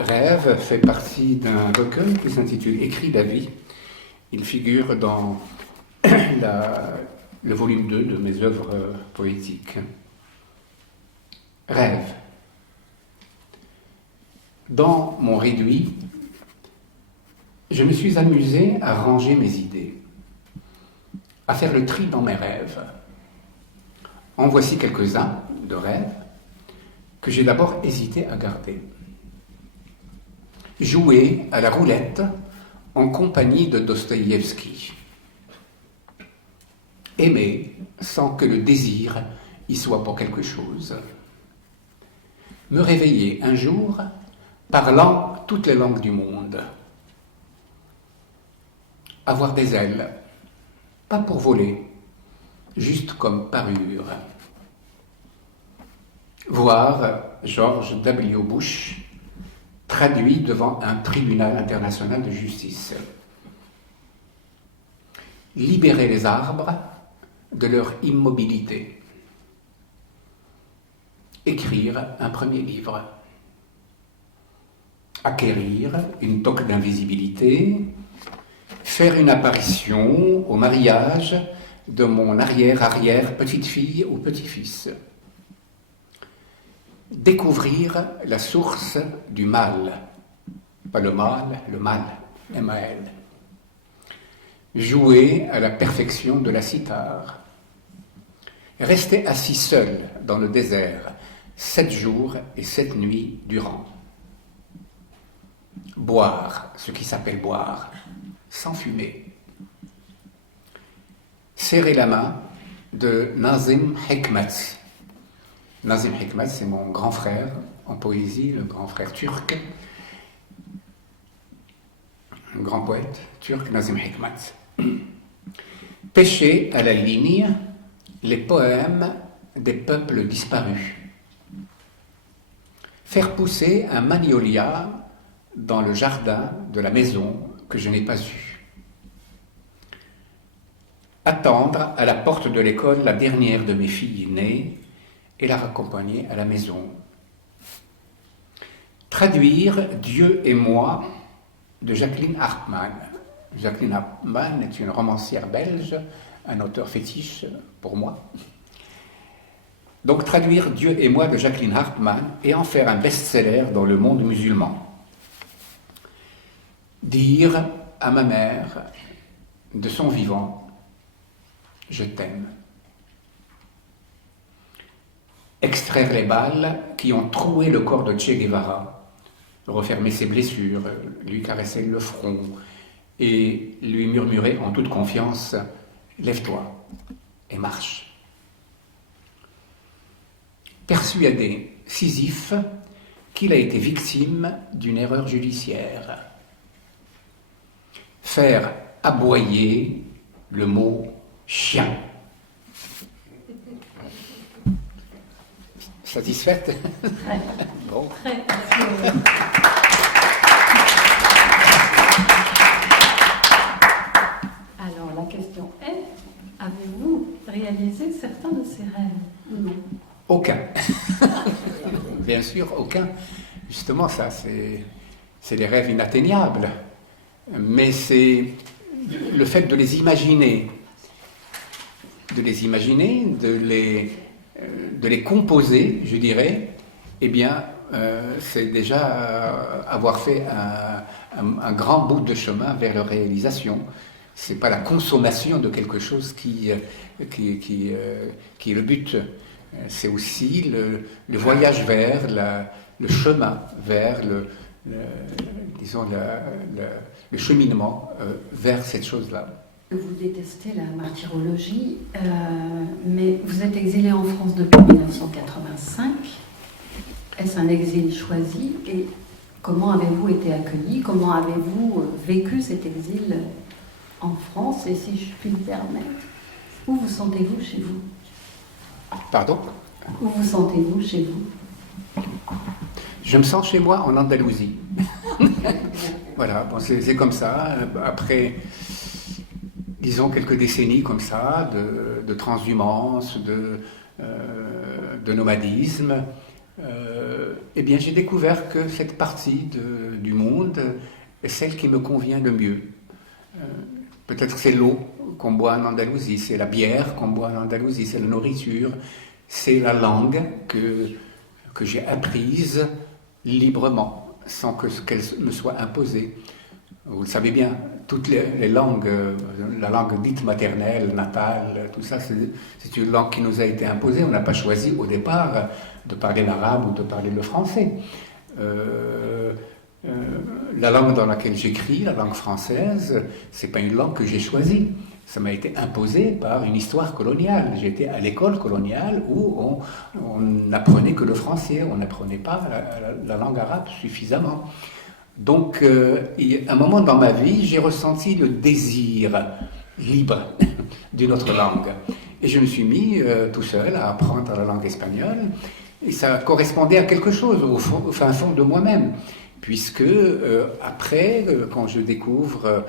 Rêve fait partie d'un recueil qui s'intitule Écrits d'avis. Il figure dans le volume 2 de mes œuvres poétiques. Rêve. Dans mon réduit, je me suis amusé à ranger mes idées, à faire le tri dans mes rêves. En voici quelques-uns de rêves que j'ai d'abord hésité à garder. Jouer à la roulette en compagnie de Dostoïevski. Aimer sans que le désir y soit pour quelque chose. Me réveiller un jour parlant toutes les langues du monde. Avoir des ailes, pas pour voler, juste comme parure. Voir George W. Bush traduit devant un tribunal international de justice. Libérer les arbres de leur immobilité. Écrire un premier livre. Acquérir une toque d'invisibilité. Faire une apparition au mariage de mon arrière-petite-fille ou petit-fils. Découvrir la source du mal. Pas le mal, M-A-L. Jouer à la perfection de la cithare. Rester assis seul dans le désert 7 jours et 7 nuits durant. Boire ce qui s'appelle boire, sans fumer. Serrer la main de Nazim Hikmet. Nazim Hikmet, c'est mon grand frère en poésie, le grand frère turc, un grand poète turc, Nazim Hikmet. Pêcher à la ligne les poèmes des peuples disparus. Faire pousser un magnolia dans le jardin de la maison que je n'ai pas eue. Attendre à la porte de l'école la dernière de mes filles nées et la raccompagner à la maison. Traduire Dieu et moi de Jacqueline Hartmann. Jacqueline Hartmann est une romancière belge, un auteur fétiche pour moi. Donc traduire Dieu et moi de Jacqueline Hartmann et en faire un best-seller dans le monde musulman. Dire à ma mère de son vivant, je t'aime. Extraire les balles qui ont troué le corps de Che Guevara, refermer ses blessures, lui caresser le front et lui murmurer en toute confiance « Lève-toi et marche ». Persuader Sisyphe qu'il a été victime d'une erreur judiciaire. Faire aboyer le mot « chien ». Satisfaite? Très. Bon. Très. Alors, la question est, avez-vous réalisé certains de ces rêves ou non? Aucun. Bien sûr, aucun. Justement, ça, c'est des rêves inatteignables. Mais c'est le fait de les imaginer, de les composer, je dirais, eh bien, c'est déjà avoir fait un grand bout de chemin vers leur réalisation. C'est pas la consommation de quelque chose qui est le but. C'est aussi le voyage vers, le chemin vers disons, le cheminement vers cette chose-là. Vous détestez la martyrologie, mais vous êtes exilé en France depuis 1985. Est-ce un exil choisi? Et comment avez-vous été accueilli? Comment avez-vous vécu cet exil en France? Et si je puis me permettre, où vous sentez-vous chez vous? Pardon? Où vous sentez-vous chez vous? Je me sens chez moi en Andalousie. Voilà, bon, c'est comme ça. Après, disons, quelques décennies comme ça, de transhumance, de nomadisme, eh bien j'ai découvert que cette partie du monde est celle qui me convient le mieux. Peut-être c'est l'eau qu'on boit en Andalousie, c'est la bière qu'on boit en Andalousie, c'est la nourriture, c'est la langue que j'ai apprise librement, sans qu'elle me soit imposée. Vous le savez bien, toutes les langues, la langue dite maternelle, natale, tout ça, c'est une langue qui nous a été imposée. On n'a pas choisi au départ de parler l'arabe ou de parler le français. La langue dans laquelle j'écris, la langue française, c'est pas une langue que j'ai choisie. Ça m'a été imposé par une histoire coloniale. J'étais à l'école coloniale où on n'apprenait que le français, on n'apprenait pas la langue arabe suffisamment. Donc, à un moment dans ma vie, j'ai ressenti le désir libre d'une autre langue. Et je me suis mis tout seul à apprendre la langue espagnole. Et ça correspondait à quelque chose, au fin fond de moi-même. Puisque après, quand je découvre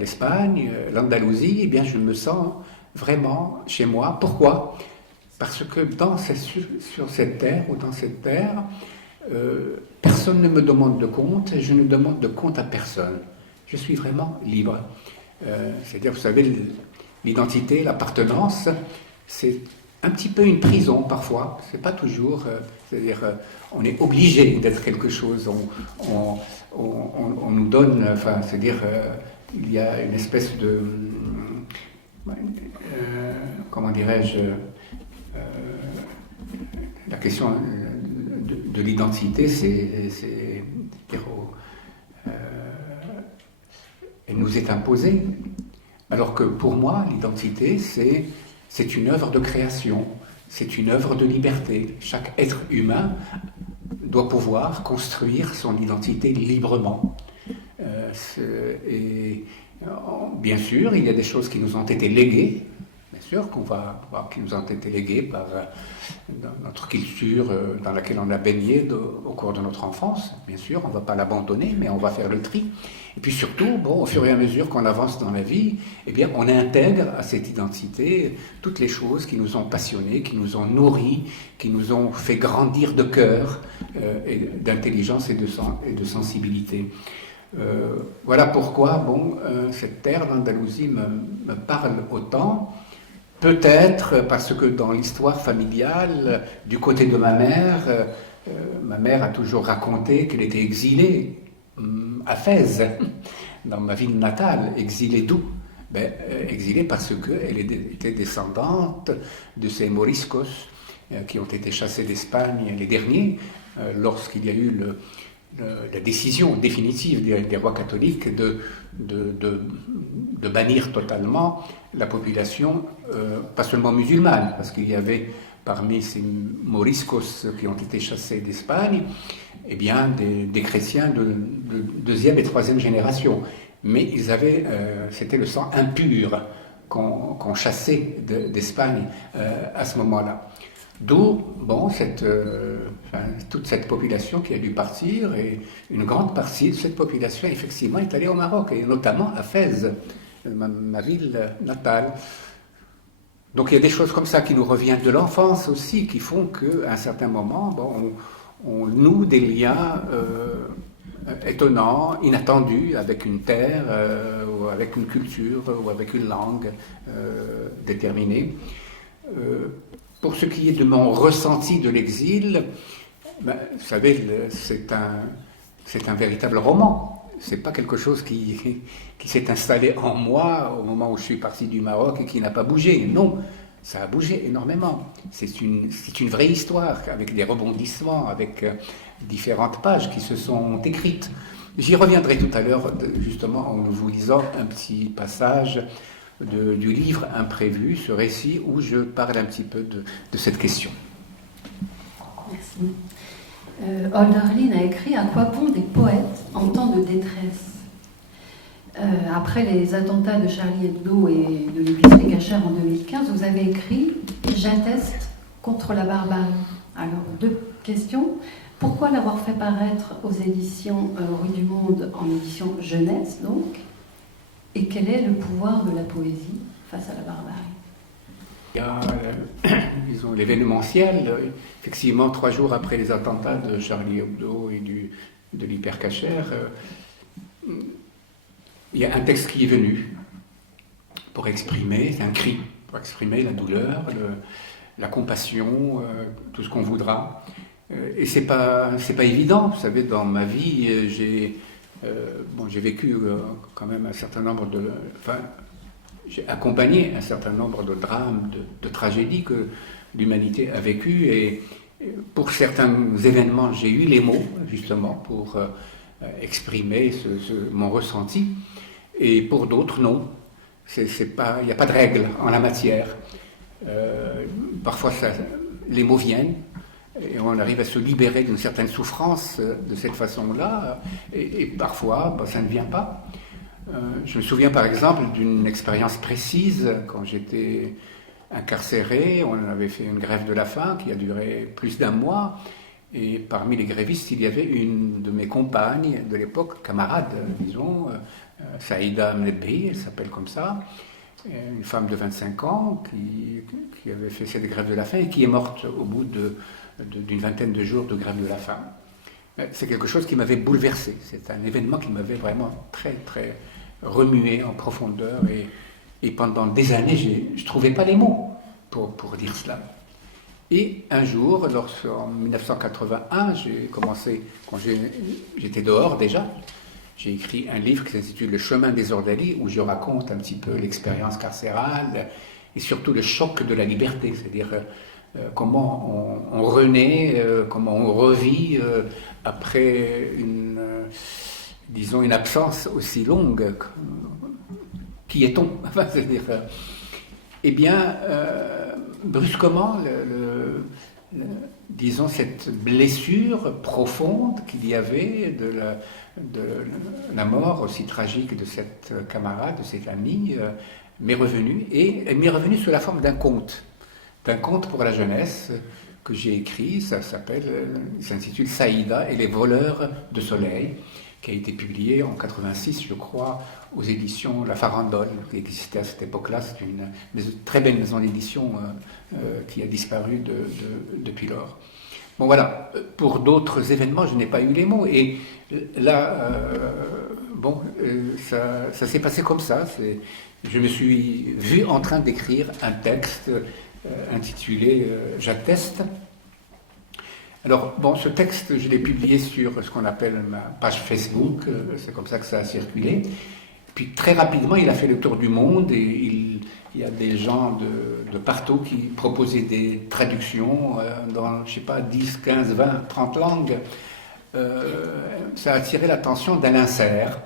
l'Espagne, l'Andalousie, eh bien, je me sens vraiment chez moi. Pourquoi ? Parce que sur cette terre, ou dans cette terre, personne ne me demande de compte, et je ne demande de compte à personne. Je suis vraiment libre. C'est-à-dire, vous savez, l'identité, l'appartenance, c'est un petit peu une prison parfois. C'est pas toujours. C'est-à-dire, on est obligé d'être quelque chose. On nous donne. Enfin, c'est-à-dire, il y a une espèce de. Comment dirais-je, la question de l'identité, elle nous est imposée. Alors que pour moi, l'identité, c'est une œuvre de création, c'est une œuvre de liberté. Chaque être humain doit pouvoir construire son identité librement. Bien sûr, il y a des choses qui nous ont été léguées, bien sûr, qui nous ont été léguées par notre culture dans laquelle on a baigné au cours de notre enfance. Bien sûr, on ne va pas l'abandonner, mais on va faire le tri. Et puis surtout, au fur et à mesure qu'on avance dans la vie, eh bien, on intègre à cette identité toutes les choses qui nous ont passionnés, qui nous ont nourris, qui nous ont fait grandir de cœur, d'intelligence et de sensibilité. Voilà pourquoi cette terre, l'Andalousie, me parle autant. Peut-être parce que dans l'histoire familiale, du côté de ma mère a toujours raconté qu'elle était exilée à Fès, dans ma ville natale. Exilée d'où ? Exilée parce qu'elle était descendante de ces moriscos qui ont été chassés d'Espagne, les derniers, lorsqu'il y a eu la décision définitive des rois catholiques de bannir totalement la population, pas seulement musulmane, parce qu'il y avait parmi ces moriscos qui ont été chassés d'Espagne, eh bien, des chrétiens de deuxième et troisième génération. Mais c'était le sang impur qu'on chassait d'Espagne à ce moment-là. D'où toute cette population qui a dû partir, et une grande partie de cette population, effectivement, est allée au Maroc, et notamment à Fès, ma ville natale. Donc il y a des choses comme ça qui nous reviennent de l'enfance aussi, qui font qu'à un certain moment, on noue des liens étonnants, inattendus, avec une terre, ou avec une culture, ou avec une langue déterminée. Pour ce qui est de mon ressenti de l'exil, vous savez, c'est un véritable roman. C'est pas quelque chose qui s'est installé en moi au moment où je suis parti du Maroc et qui n'a pas bougé. Non, ça a bougé énormément. C'est une vraie histoire, avec des rebondissements, avec différentes pages qui se sont écrites. J'y reviendrai tout à l'heure, justement, en vous lisant un petit passage du livre Imprévu, ce récit où je parle un petit peu de cette question. Merci. Hölderlin a écrit « À quoi bon des poètes en temps de détresse ?» Après les attentats de Charlie Hebdo et de l'épicerie cachère en 2015, vous avez écrit « J'atteste contre la barbarie ». Alors, 2 questions. Pourquoi l'avoir fait paraître aux éditions Rue du Monde en édition jeunesse, donc ? Et quel est le pouvoir de la poésie face à la barbarie ? Il y a, disons, l'événementiel. Effectivement, 3 jours après les attentats de Charlie Hebdo et de l'Hypercacher, il y a un texte qui est venu pour exprimer, c'est un cri, pour exprimer la douleur, la compassion, tout ce qu'on voudra. Et c'est pas évident. Vous savez, dans ma vie, j'ai vécu quand même un certain nombre j'ai accompagné un certain nombre de drames, de tragédies que l'humanité a vécues. Et pour certains événements, j'ai eu les mots, justement, pour exprimer mon ressenti. Et pour d'autres, non. Il n'y a pas de règle en la matière. Parfois, les mots viennent. Et on arrive à se libérer d'une certaine souffrance de cette façon-là, et parfois ça ne vient pas. Je me souviens par exemple d'une expérience précise quand j'étais incarcéré. On avait fait une grève de la faim qui a duré plus d'1 mois, et parmi les grévistes il y avait une de mes compagnes de l'époque, camarade disons, Saïda Mnebhi, elle s'appelle comme ça, une femme de 25 ans qui avait fait cette grève de la faim et qui est morte au bout d'une vingtaine de jours de grève de la faim. C'est quelque chose qui m'avait bouleversé. C'est un événement qui m'avait vraiment très, très remué en profondeur. Et pendant des années, je ne trouvais pas les mots pour dire cela. Et un jour, en 1981, j'ai commencé, quand j'étais dehors déjà, j'ai écrit un livre qui s'intitule « Le chemin des Ordalies » où je raconte un petit peu l'expérience carcérale et surtout le choc de la liberté, c'est-à-dire comment on renaît, comment on revit après une absence aussi longue. Qui est-on? C'est-à-dire, eh bien, brusquement, disons, cette blessure profonde qu'il y avait de la mort aussi tragique de cette camarade, de cette amie, m'est revenue, et elle m'est revenue sous la forme d'un conte pour la jeunesse que j'ai écrit. Ça s'intitule Saïda et les voleurs de soleil, qui a été publié en 86, je crois, aux éditions La Farandole, qui existait à cette époque-là. C'est une très belle maison d'édition qui a disparu depuis lors. Bon voilà, pour d'autres événements, je n'ai pas eu les mots. Et là, ça s'est passé comme ça. Je me suis vu en train d'écrire un texte intitulé « J'atteste ». Alors, bon, ce texte, je l'ai publié sur ce qu'on appelle ma page Facebook, c'est comme ça que ça a circulé. Puis très rapidement, il a fait le tour du monde et il y a des gens de partout qui proposaient des traductions dans, je sais pas, 10, 15, 20, 30 langues. Ça a attiré l'attention d'Alain Serre.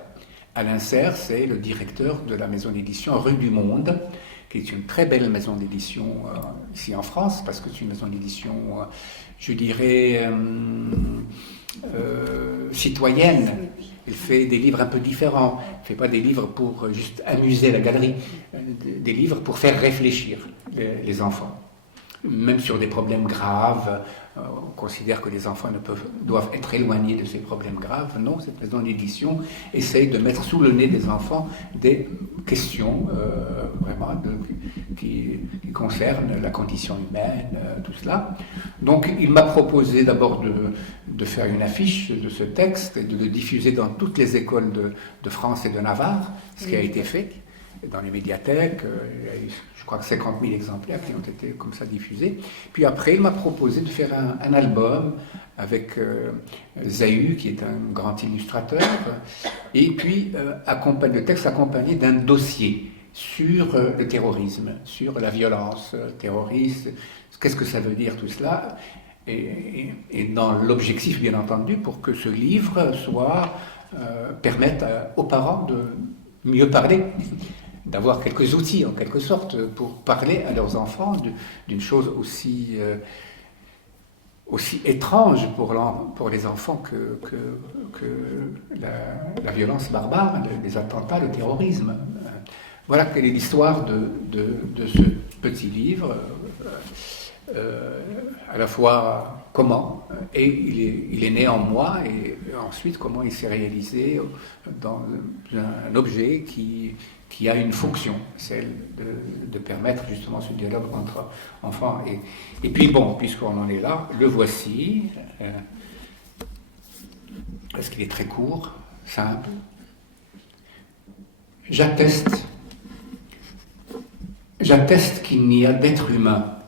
Alain Serre, c'est le directeur de la maison d'édition Rue du Monde, qui est une très belle maison d'édition ici en France, parce que c'est une maison d'édition, je dirais, citoyenne. Elle fait des livres un peu différents. Elle ne fait pas des livres pour juste amuser la galerie, des livres pour faire réfléchir les enfants. Même sur des problèmes graves, on considère que les enfants doivent être éloignés de ces problèmes graves. Non, cette maison d'édition essaye de mettre sous le nez des enfants des questions vraiment qui concernent la condition humaine, tout cela. Donc il m'a proposé d'abord de faire une affiche de ce texte et de le diffuser dans toutes les écoles de France et de Navarre, ce qui a été fait. Dans les médiathèques, il y a eu, je crois que 50 000 exemplaires qui ont été comme ça diffusés. Puis après, il m'a proposé de faire un album avec Zahut, qui est un grand illustrateur, et puis le texte accompagné d'un dossier sur le terrorisme, sur la violence terroriste, qu'est-ce que ça veut dire tout cela, et dans l'objectif, bien entendu, pour que ce livre permette aux parents de mieux parler, d'avoir quelques outils en quelque sorte pour parler à leurs enfants d'une chose aussi étrange pour les enfants que la violence barbare, les attentats, le terrorisme. Voilà quelle est l'histoire de ce petit livre, à la fois comment, et il est né en moi, et ensuite comment il s'est réalisé dans un objet qui a une fonction, celle de permettre justement ce dialogue entre enfants. Et puis bon, puisqu'on en est là, le voici, parce qu'il est très court, simple. J'atteste qu'il n'y a d'être humain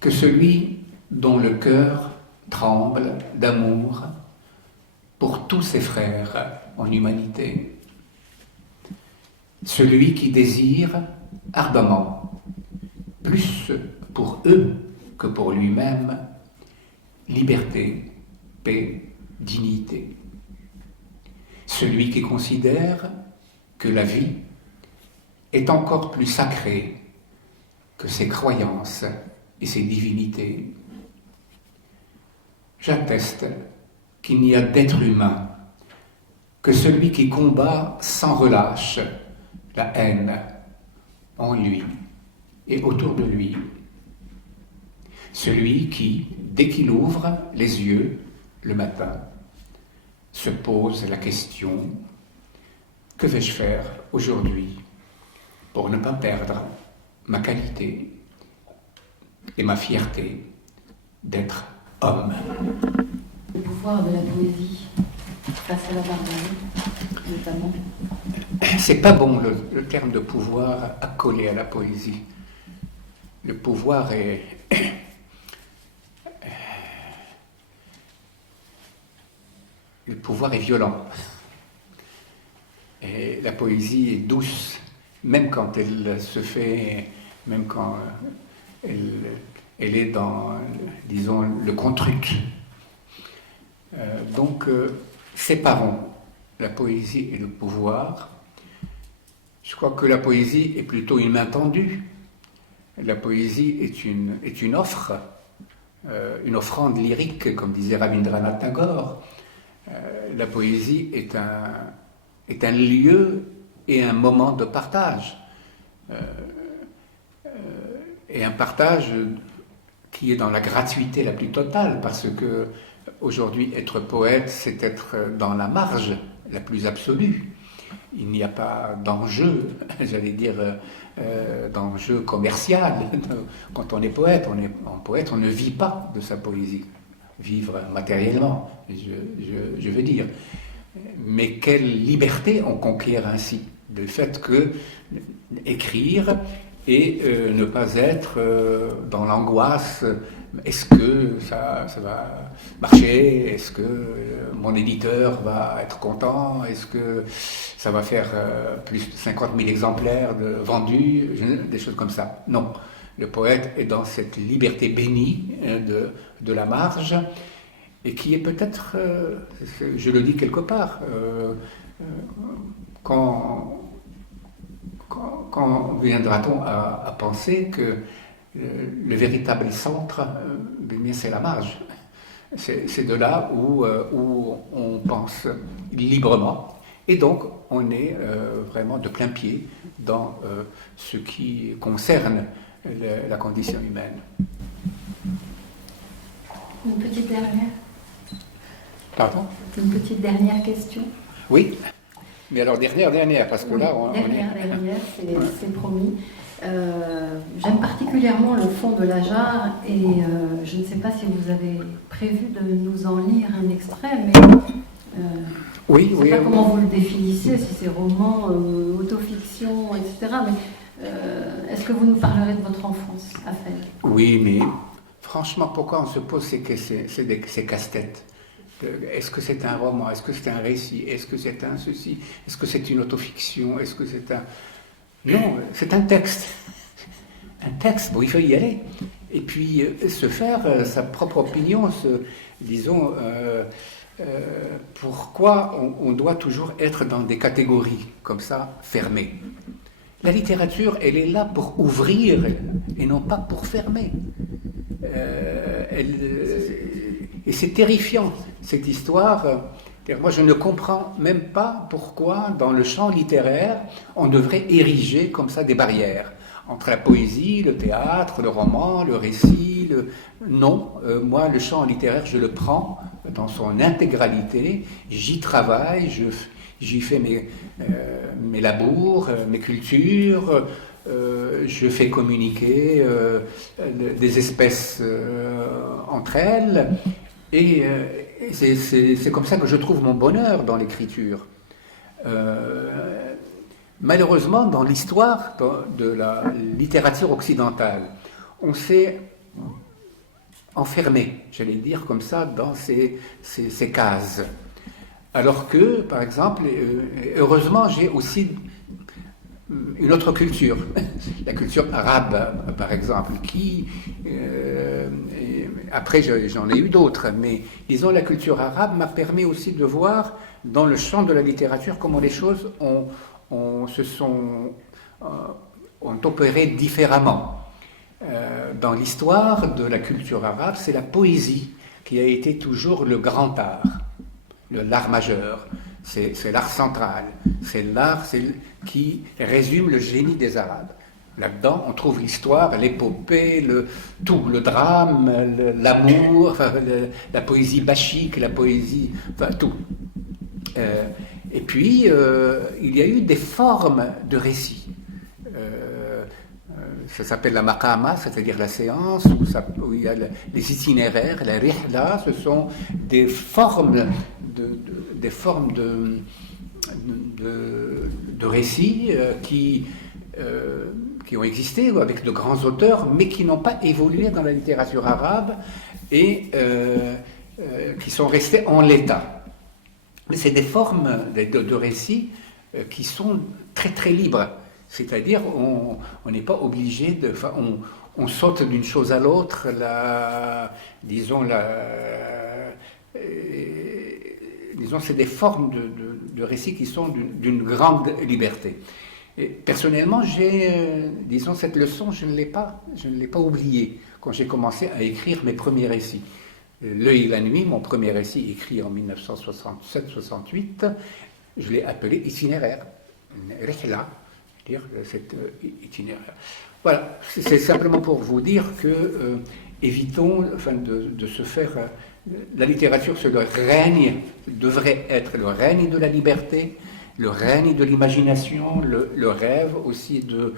que celui dont le cœur tremble d'amour pour tous ses frères en humanité. Celui qui désire ardemment, plus pour eux que pour lui-même, liberté, paix, dignité. Celui qui considère que la vie est encore plus sacrée que ses croyances et ses divinités. J'atteste qu'il n'y a d'être humain que celui qui combat sans relâche la haine en lui et autour de lui. Celui qui, dès qu'il ouvre les yeux le matin, se pose la question: que vais-je faire aujourd'hui pour ne pas perdre ma qualité et ma fierté d'être homme? Le pouvoir de la poésie face à la barbarie, notamment. C'est pas bon le terme de pouvoir accolé à la poésie. Le pouvoir est violent. Et la poésie est douce, même quand elle se fait, même quand elle est dans, disons, le contruc. Donc, séparons la poésie et le pouvoir. Je crois que la poésie est plutôt une main tendue. La poésie est une offre, une offrande lyrique, comme disait Rabindranath Tagore. La poésie est un lieu et un moment de partage. Et un partage qui est dans la gratuité la plus totale, parce que aujourd'hui, être poète, c'est être dans la marge la plus absolue. Il n'y a pas d'enjeu, j'allais dire, d'enjeu commercial. Quand on est poète, on ne vit pas de sa poésie. Vivre matériellement, je veux dire. Mais quelle liberté on conquiert ainsi, du fait que écrire et ne pas être dans l'angoisse. Est-ce que ça va marcher? Est-ce que mon éditeur va être content? Est-ce que ça va faire plus de 50 000 exemplaires vendus? Des choses comme ça. Non. Le poète est dans cette liberté bénie de la marge, et qui est peut-être, je le dis quelque part, quand viendra-t-on à penser que le véritable centre, c'est la marge. C'est de là où on pense librement, et donc on est vraiment de plein pied dans ce qui concerne la condition humaine. Une petite dernière. Pardon? Une petite dernière question. Oui, mais alors dernière, parce que oui, là Dernière, c'est promis. J'aime particulièrement le fond de la jarre, et je ne sais pas si vous avez prévu de nous en lire un extrait, mais je ne sais pas comment vous le définissez, si c'est roman, autofiction, etc. Mais est-ce que vous nous parlerez de votre enfance, Raphaël? Oui, mais franchement, pourquoi on se pose ces casse-têtes? Est-ce que c'est un roman? Est-ce que c'est un récit? Est-ce que c'est un ceci? Est-ce que c'est une autofiction? Est-ce que c'est un... Non, c'est un texte. Un texte, bon, il faut y aller. Et puis se faire sa propre opinion, disons, pourquoi on doit toujours être dans des catégories comme ça, fermées. La littérature, elle est là pour ouvrir et non pas pour fermer. Et c'est terrifiant, cette histoire. Moi, je ne comprends même pas pourquoi, dans le champ littéraire, on devrait ériger comme ça des barrières, entre la poésie, le théâtre, le roman, le récit. Non, moi, le champ littéraire, je le prends dans son intégralité, j'y travaille, j'y fais mes labours, mes cultures, je fais communiquer des espèces entre elles, et c'est comme ça que je trouve mon bonheur dans l'écriture. Malheureusement, dans l'histoire de la littérature occidentale, on s'est enfermé, j'allais dire comme ça, dans ces cases. Alors que, par exemple, heureusement, j'ai aussi une autre culture, la culture arabe, par exemple, qui, après j'en ai eu d'autres, mais disons la culture arabe m'a permis aussi de voir dans le champ de la littérature comment les choses ont opéré différemment. Dans l'histoire de la culture arabe, c'est la poésie qui a été toujours le grand art, l'art majeur. C'est l'art central, c'est l'art qui résume le génie des Arabes. Là-dedans, on trouve l'histoire, l'épopée, le drame, l'amour, la poésie bachique, la poésie, enfin tout. Et puis, il y a eu des formes de récits. Ça s'appelle la maqama, c'est-à-dire la séance, où il y a les itinéraires, la rihla, ce sont des formes de récits qui ont existé avec de grands auteurs, mais qui n'ont pas évolué dans la littérature arabe et qui sont restés en l'état. Mais c'est des formes de récits qui sont très très libres. C'est-à-dire, on n'est pas obligé de... On saute d'une chose à l'autre, disons, c'est des formes de récits qui sont d'une grande liberté. Et personnellement, disons, cette leçon, je ne l'ai pas oubliée quand j'ai commencé à écrire mes premiers récits. L'œil et la nuit, mon premier récit écrit en 1967-68, je l'ai appelé itinéraire, rihla, dire cet itinéraire. Voilà, c'est simplement pour vous dire que évitons de se faire... la littérature, c'est le règne, devrait être le règne de la liberté, le règne de l'imagination, le rêve aussi de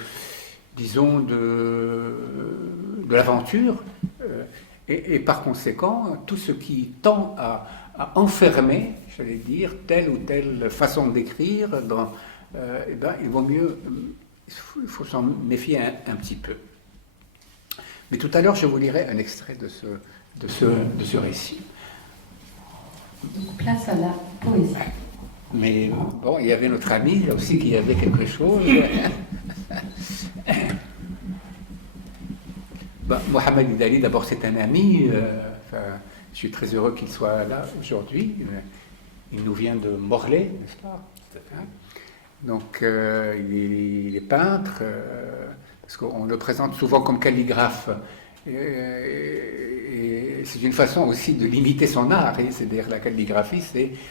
l'aventure, et par conséquent, tout ce qui tend à enfermer, j'allais dire, telle ou telle façon d'écrire, il vaut mieux, il faut s'en méfier un petit peu. Mais tout à l'heure, je vous lirai un extrait de ce récit. Donc, place à la poésie. Mais bon, il y avait notre ami là aussi qui avait quelque chose. Mohamed Idali, d'abord, c'est un ami. Je suis très heureux qu'il soit là aujourd'hui. Il nous vient de Morlaix, n'est-ce pas? Donc, il est peintre, parce qu'on le présente souvent comme calligraphe. Et c'est une façon aussi de limiter son art, c'est-à-dire la calligraphie,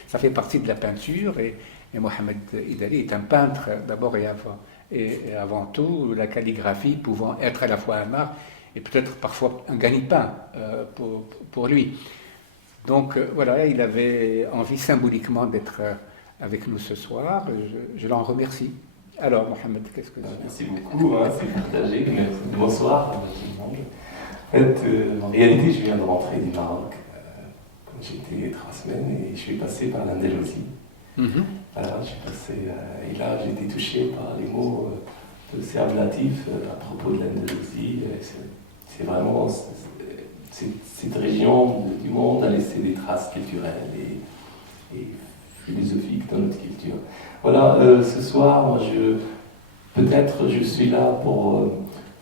ça fait partie de la peinture, et Mohamed Idali est un peintre d'abord et avant tout, la calligraphie pouvant être à la fois un art et peut-être parfois un gagne-pain pour lui. Donc voilà, il avait envie symboliquement d'être avec nous ce soir, je l'en remercie. Alors Mohamed, qu'est-ce que... Merci beaucoup, c'est partagé, bonsoir à tout le monde. En fait, en réalité, je viens de rentrer du Maroc. J'étais 3 semaines et je suis passé par l'Andalousie. Voilà, je suis passé, et là, j'ai été touché par les mots de Serge Latif à propos de l'Andalousie. C'est vraiment cette région du monde a laissé des traces culturelles et philosophiques dans notre culture. Voilà, ce soir, moi, peut-être je suis là pour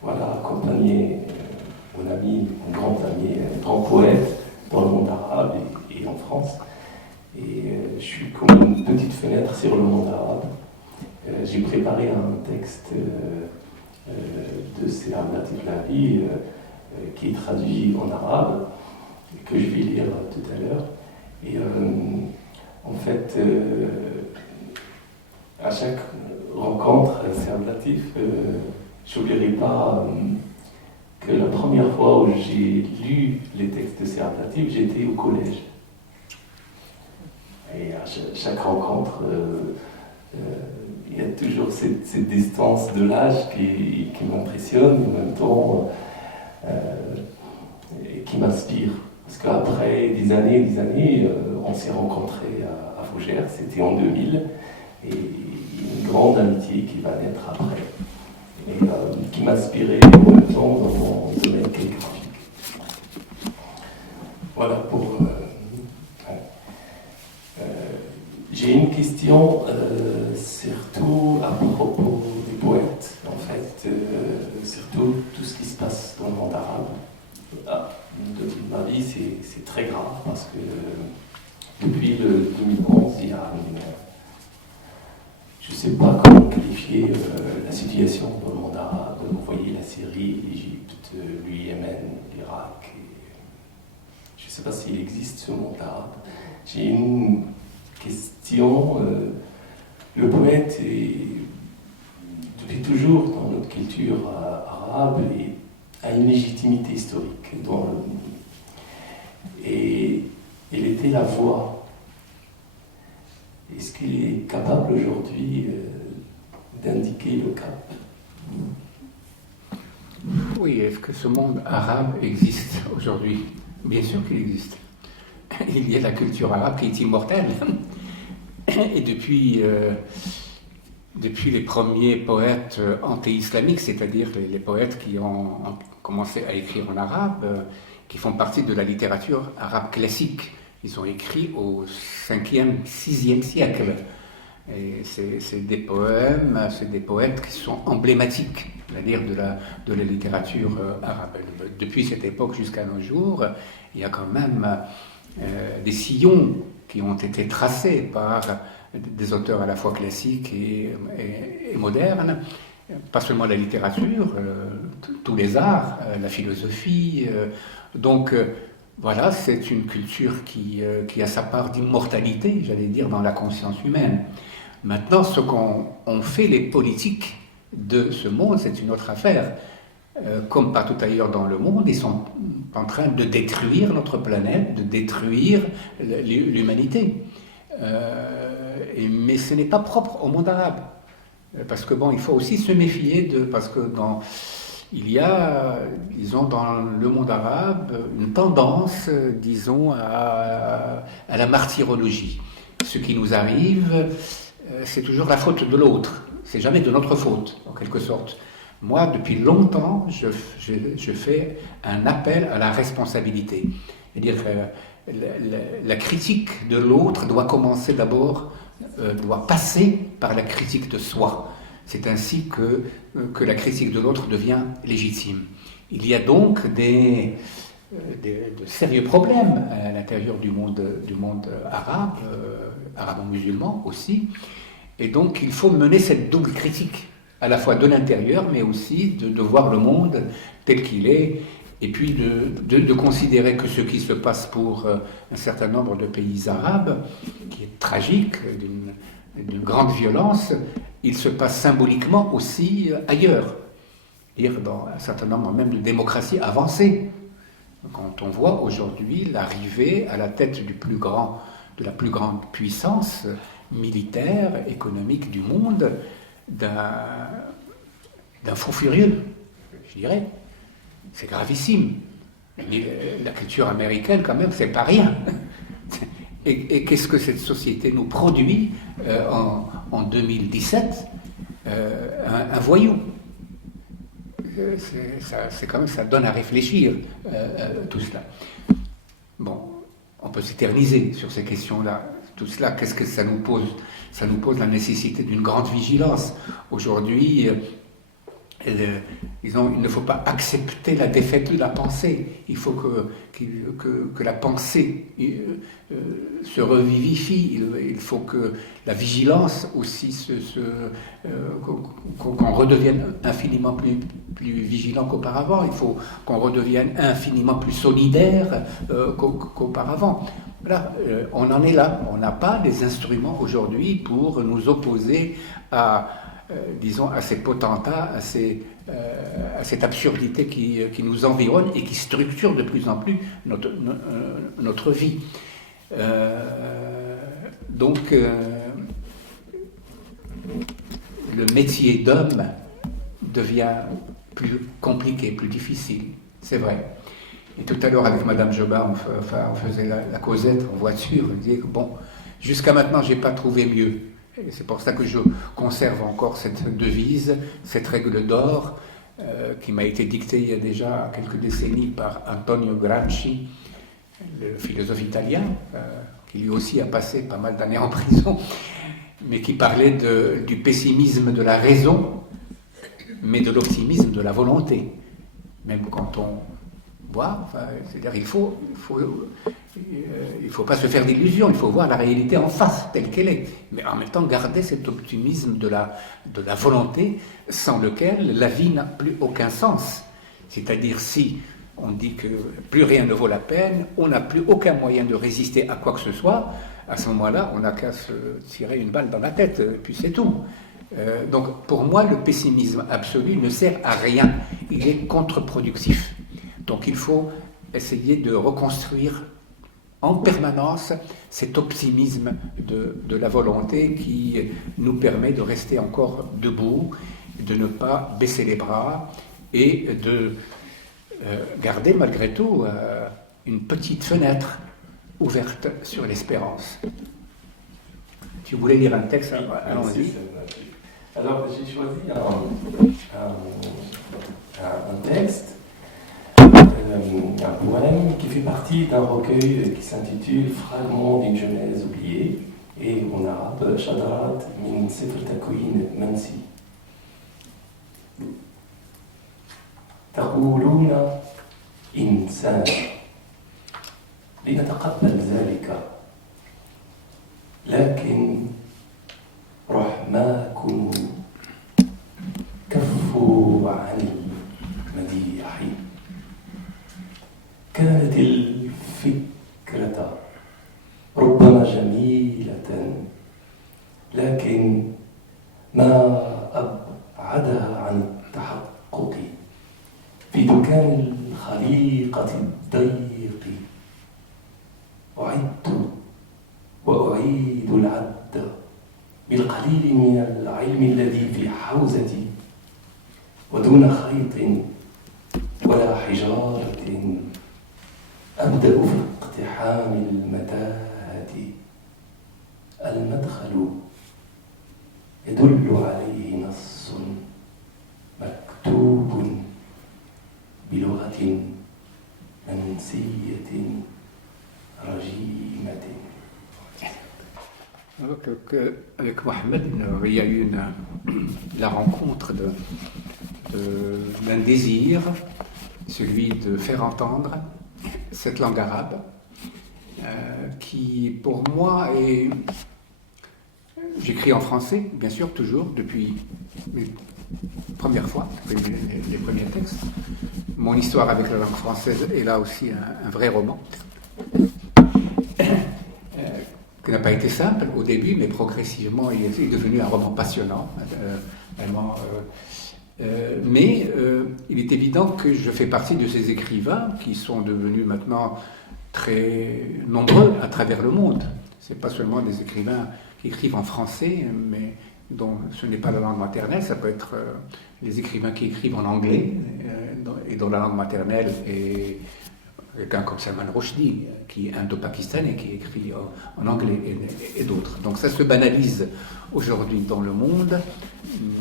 accompagner mon ami, mon grand ami, un grand poète dans le monde arabe et en France. Et je suis comme une petite fenêtre sur le monde arabe. J'ai préparé un texte de Serge Latif Lavi qui est traduit en arabe, que je vais lire tout à l'heure. Et en fait, à chaque rencontre, Serge Latif je n'oublierai pas que la première fois où j'ai lu les textes de Serre Plative, j'étais au collège. Et à chaque rencontre, il y a toujours cette distance de l'âge qui m'impressionne, en même temps et qui m'inspire. Parce qu'après des années, on s'est rencontrés à Fougères, c'était en 2000, et une grande amitié qui va naître après, et qui m'inspirait en même temps dans mon domaine calligraphique. Voilà pour... j'ai une question, surtout à propos des poètes, en fait, surtout tout ce qui se passe dans le monde arabe. De ma vie, c'est très grave parce que depuis le 2011, il y a je ne sais pas comment qualifier la situation dans le monde arabe. Vous voyez la Syrie, l'Égypte, le Yémen, l'Irak. Je ne sais pas s'il existe ce monde arabe. J'ai une question. Le poète est depuis toujours dans notre culture arabe et a une légitimité historique. Et il était la voix. Est-ce qu'il est capable aujourd'hui d'indiquer le cap? Oui, est-ce que ce monde arabe existe aujourd'hui? Bien sûr qu'il existe. Il y a la culture arabe qui est immortelle. Et depuis les premiers poètes anti-islamiques, c'est-à-dire les poètes qui ont commencé à écrire en arabe, qui font partie de la littérature arabe classique. Ils ont écrit au 5e, 6e siècle. Et c'est des poèmes, c'est des poètes qui sont emblématiques, c'est-à-dire de la littérature arabe. Depuis cette époque jusqu'à nos jours, il y a quand même des sillons qui ont été tracés par des auteurs à la fois classiques et modernes, pas seulement la littérature, tous les arts, la philosophie. Donc voilà, c'est une culture qui a sa part d'immortalité, j'allais dire, dans la conscience humaine. Maintenant, ce qu'ont fait les politiques de ce monde, c'est une autre affaire. Comme partout ailleurs dans le monde, ils sont en train de détruire notre planète, de détruire l'humanité. Mais ce n'est pas propre au monde arabe. Parce que il faut aussi se méfier parce que il y a, disons, dans le monde arabe, une tendance, disons, à la martyrologie. Ce qui nous arrive, c'est toujours la faute de l'autre. C'est jamais de notre faute, en quelque sorte. Moi, depuis longtemps, je fais un appel à la responsabilité. C'est-à-dire que la critique de l'autre doit commencer d'abord, doit passer par la critique de soi. C'est ainsi que la critique de l'autre devient légitime. Il y a donc de sérieux problèmes à l'intérieur du monde arabe, arabo-musulman aussi. Et donc il faut mener cette double critique, à la fois de l'intérieur, mais aussi de voir le monde tel qu'il est, et puis de considérer que ce qui se passe pour un certain nombre de pays arabes, qui est tragique, d'une grande violence, il se passe symboliquement aussi ailleurs, c'est-à-dire dans un certain nombre même de démocraties avancées. Quand on voit aujourd'hui l'arrivée à la tête de la plus grande puissance militaire, économique du monde, d'un fou furieux, je dirais. C'est gravissime. La culture américaine, quand même, c'est pas rien. Et qu'est-ce que cette société nous produit en 2017? Un voyou. C'est quand même, ça donne à réfléchir, tout cela. Bon, on peut s'éterniser sur ces questions-là. Tout cela, qu'est-ce que ça nous pose? Ça nous pose la nécessité d'une grande vigilance. Aujourd'hui, disons, il ne faut pas accepter la défaite de la pensée. Il faut que la pensée se revivifie. Il faut que la vigilance aussi qu'on redevienne infiniment plus vigilant qu'auparavant. Il faut qu'on redevienne infiniment plus solidaire qu'auparavant. Voilà, on en est là. On n'a pas les instruments aujourd'hui pour nous opposer à disons, à ces potentats, à ces à cette absurdité qui nous environne et qui structure de plus en plus notre vie. Donc, le métier d'homme devient plus compliqué, plus difficile, c'est vrai. Et tout à l'heure, avec Madame Joba, on faisait la causette en voiture, on disait que bon, jusqu'à maintenant, je n'ai pas trouvé mieux. Et c'est pour ça que je conserve encore cette devise, cette règle d'or, qui m'a été dictée il y a déjà quelques décennies par Antonio Gramsci, le philosophe italien, qui lui aussi a passé pas mal d'années en prison, mais qui parlait du pessimisme de la raison, mais de l'optimisme de la volonté. Même quand on voit, c'est-à-dire il faut pas se faire d'illusions, il faut voir la réalité en face, telle qu'elle est, mais en même temps garder cet optimisme de la volonté, sans lequel la vie n'a plus aucun sens. C'est-à-dire si on dit que plus rien ne vaut la peine, on n'a plus aucun moyen de résister à quoi que ce soit, à ce moment-là, on n'a qu'à se tirer une balle dans la tête, et puis c'est tout. Donc pour moi, le pessimisme absolu ne sert à rien, il est contre-productif. Donc il faut essayer de reconstruire en permanence cet optimisme de la volonté qui nous permet de rester encore debout, de ne pas baisser les bras et de garder malgré tout une petite fenêtre ouverte sur l'espérance. Tu voulais lire un texte, allons-y. Alors j'ai choisi un texte, un poème qui fait partie d'un recueil qui s'intitule Fragments d'une Genèse oubliée, et en arabe Shadarat min Sifr Takwin Mansi. تقولون إنسان لنتقبل ذلك لكن رحماكم كفوا عن المديح كانت الفكرة ربما جميلة لكن ما أبعدها عن التحقق في دكان الخليقة الضيق أعد وأعيد العد بالقليل من العلم الذي في حوزتي ودون خيط ولا حجارة أبدأ في اقتحام المتاهة المدخل يدل عليه نص مكتوب بلغة منسية رجيمة. Donc, avec Mohamed, il y a eu la rencontre d'un désir, celui de faire entendre cette langue arabe, qui pour moi est... J'écris en français, bien sûr, toujours, depuis mes premières fois, les premiers textes. Mon histoire avec la langue française est là aussi un vrai roman, qui n'a pas été simple au début, mais progressivement il est devenu un roman passionnant. Vraiment, mais il est évident que je fais partie de ces écrivains qui sont devenus maintenant très nombreux à travers le monde. Ce n'est pas seulement des écrivains qui écrivent en français, mais dont ce n'est pas la langue maternelle, ça peut être les écrivains qui écrivent en anglais, et dont la langue maternelle est quelqu'un comme Salman Rushdie, qui est indo-pakistanais, qui écrit en anglais, et d'autres. Donc ça se banalise aujourd'hui dans le monde,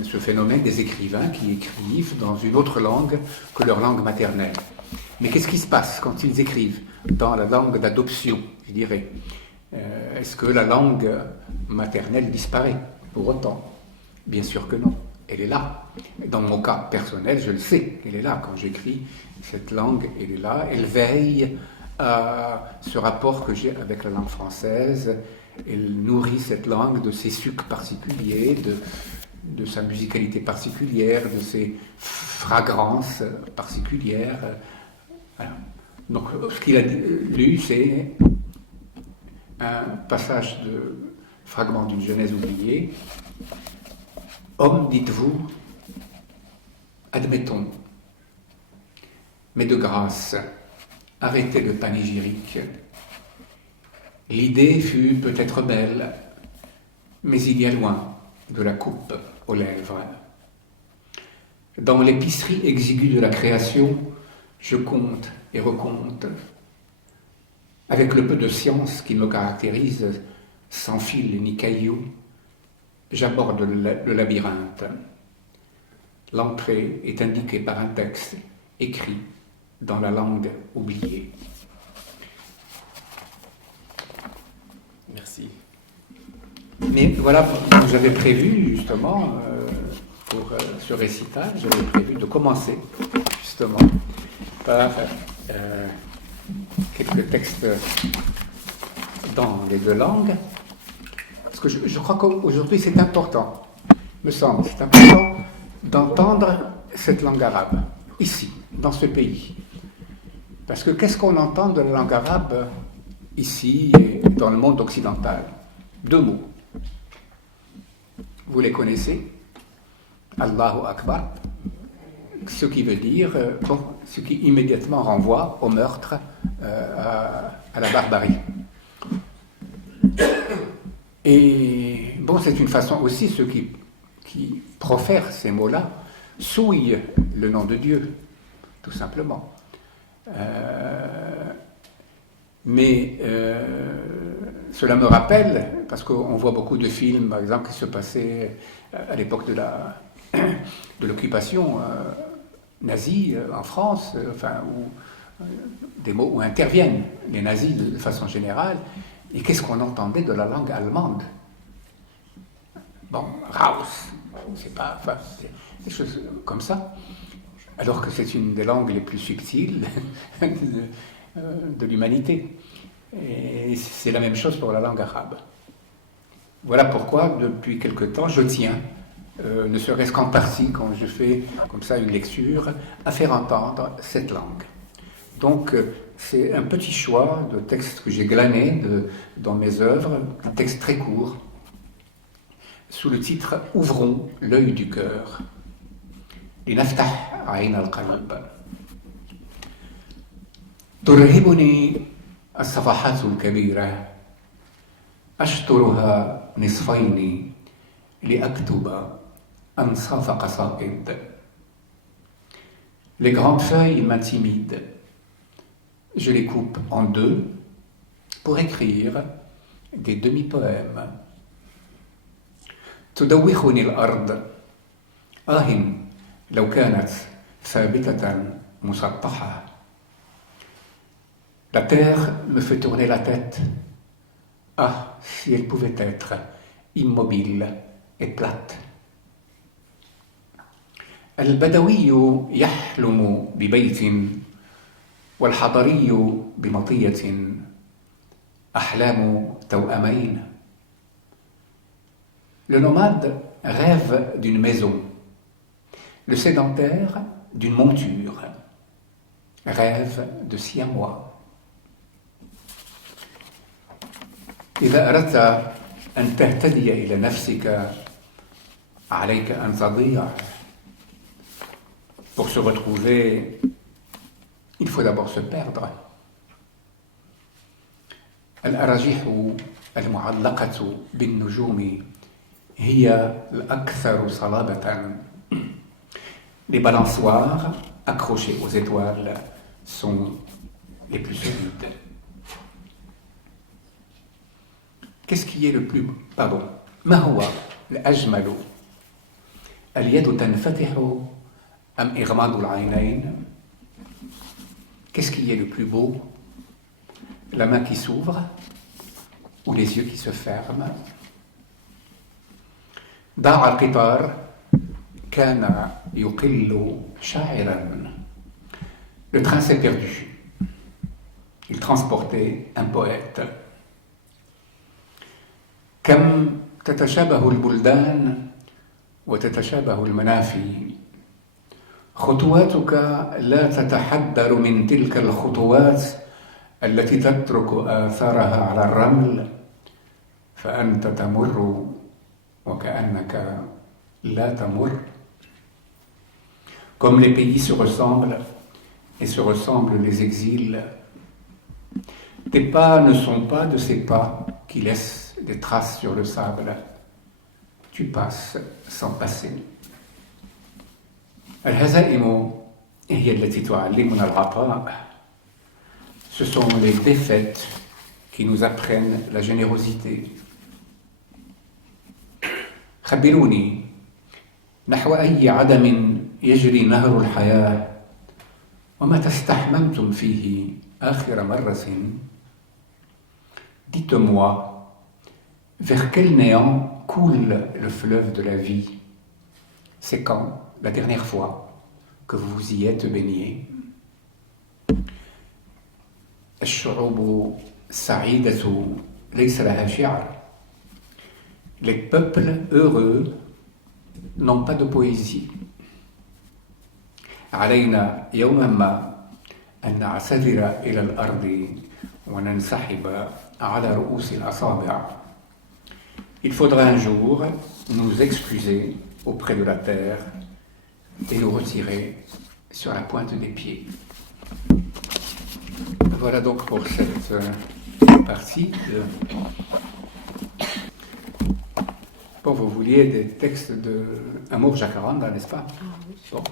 ce phénomène des écrivains qui écrivent dans une autre langue que leur langue maternelle. Mais qu'est-ce qui se passe quand ils écrivent dans la langue d'adoption, je dirais? Est-ce que la langue maternelle disparaît pour autant? Bien sûr que non. Elle est là. Dans mon cas personnel, je le sais qu'elle est là. Quand j'écris, cette langue, elle est là. Elle veille à ce rapport que j'ai avec la langue française. Elle nourrit cette langue de ses sucs particuliers, de sa musicalité particulière, de ses fragrances particulières. Voilà. Donc, ce qu'il a lu, c'est un passage de fragment d'une Genèse oubliée. Homme, dites-vous, admettons. Mais de grâce, arrêtez le panégyrique. L'idée fut peut-être belle, mais il y a loin de la coupe aux lèvres. Dans l'épicerie exiguë de la création, je compte et recompte. Avec le peu de science qui me caractérise, sans fil ni caillou, j'aborde le labyrinthe. L'entrée est indiquée par un texte écrit dans la langue oubliée. Merci. Mais voilà, j'avais prévu justement, pour ce récital, j'avais prévu de commencer justement par quelques textes dans les deux langues. Parce que je crois qu'aujourd'hui c'est important, me semble, c'est important d'entendre cette langue arabe, ici, dans ce pays. Parce que qu'est-ce qu'on entend de la langue arabe ici et dans le monde occidental? Deux mots. Vous les connaissez? Allahu Akbar, ce qui veut dire, ce qui immédiatement renvoie au meurtre, à la barbarie. Et bon, c'est une façon aussi, ceux qui profèrent ces mots-là souillent le nom de Dieu, tout simplement. Mais cela me rappelle, parce qu'on voit beaucoup de films, par exemple, qui se passaient à l'époque de l'occupation nazie en France, où des mots où interviennent les nazis de façon générale. Et qu'est-ce qu'on entendait de la langue allemande? Bon, Raus, c'est pas, enfin, des choses comme ça. Alors que c'est une des langues les plus subtiles de l'humanité. Et c'est la même chose pour la langue arabe. Voilà pourquoi, depuis quelque temps, je tiens, ne serait-ce qu'en partie, quand je fais comme ça une lecture, à faire entendre cette langue. Donc, c'est un petit choix de textes que j'ai glanés dans mes œuvres, un texte très court, sous le titre « Ouvrons l'œil du cœur ». لنفتح عين القلب. ترهبني الصفحات الكبيرة أشطرها نصفين لأكتب أنصاف قصائد. Les grandes feuilles m'intimident. Je les coupe en deux pour écrire des demi-poèmes. تدوخني الأرض لو كانت ثابتة مسطحة. La terre me fait tourner la tête. Ah, si elle pouvait être immobile et plate. البدوي يحلم ببيت والحضري بمطية أحلام توأمين. Le nomade rêve d'une maison, le sédentaire d'une monture, rêve de siamois. إذا أردت أن تهتدي إلى نفسك عليك أن تضيع. Pour se retrouver, il faut d'abord se perdre. الأراجيح المعلقة بالنجوم هي الأكثر صلابة. Les balançoires accrochés aux étoiles sont les plus solides. Qu'est-ce qui est le plus... Pardon. ما هو الأجمل؟ اليد تنفتح أم إغماض العينين؟ Qu'est-ce qui est le plus beau? La main qui s'ouvre ou les yeux qui se ferment? ضاع القطار كان يقل شاعرا. Le train s'est perdu. Il transportait un poète. كم تتشابه البلدان وتتشابه المنافي. خطواتك لا تتحدر من تلك الخطوات التي تترك آثارها على الرمل فأنت تمر وكأنك لا تمر. Comme les pays se ressemblent et se ressemblent les exils, tes pas ne sont pas de ces pas qui laissent des traces sur le sable. Tu passes sans passer. الهزائم هي التي تعلمنا العطاء. Ce sont les défaites qui nous apprennent la générosité. خبروني نحو أي عدم يجري نهر الحياة ومتى استحممتم فيه آخر مرة. Dites-moi, vers quel néant coule le fleuve de la vie? C'est quand, la dernière fois, que vous vous y êtes baigné? الشعوب سعيدة ليس لها شعر. Les peuples heureux n'ont pas de poésie. علينا يوما ما أن نعتذر إلى الأرض وننسحب على رؤوس الأصابع. Il faudra un jour nous excuser auprès de la terre et nous retirer sur la pointe des pieds. Voilà donc pour cette partie. Bon, vous vouliez des textes de Amour Jacaranda, n'est-ce pas? Ah oui. Bon.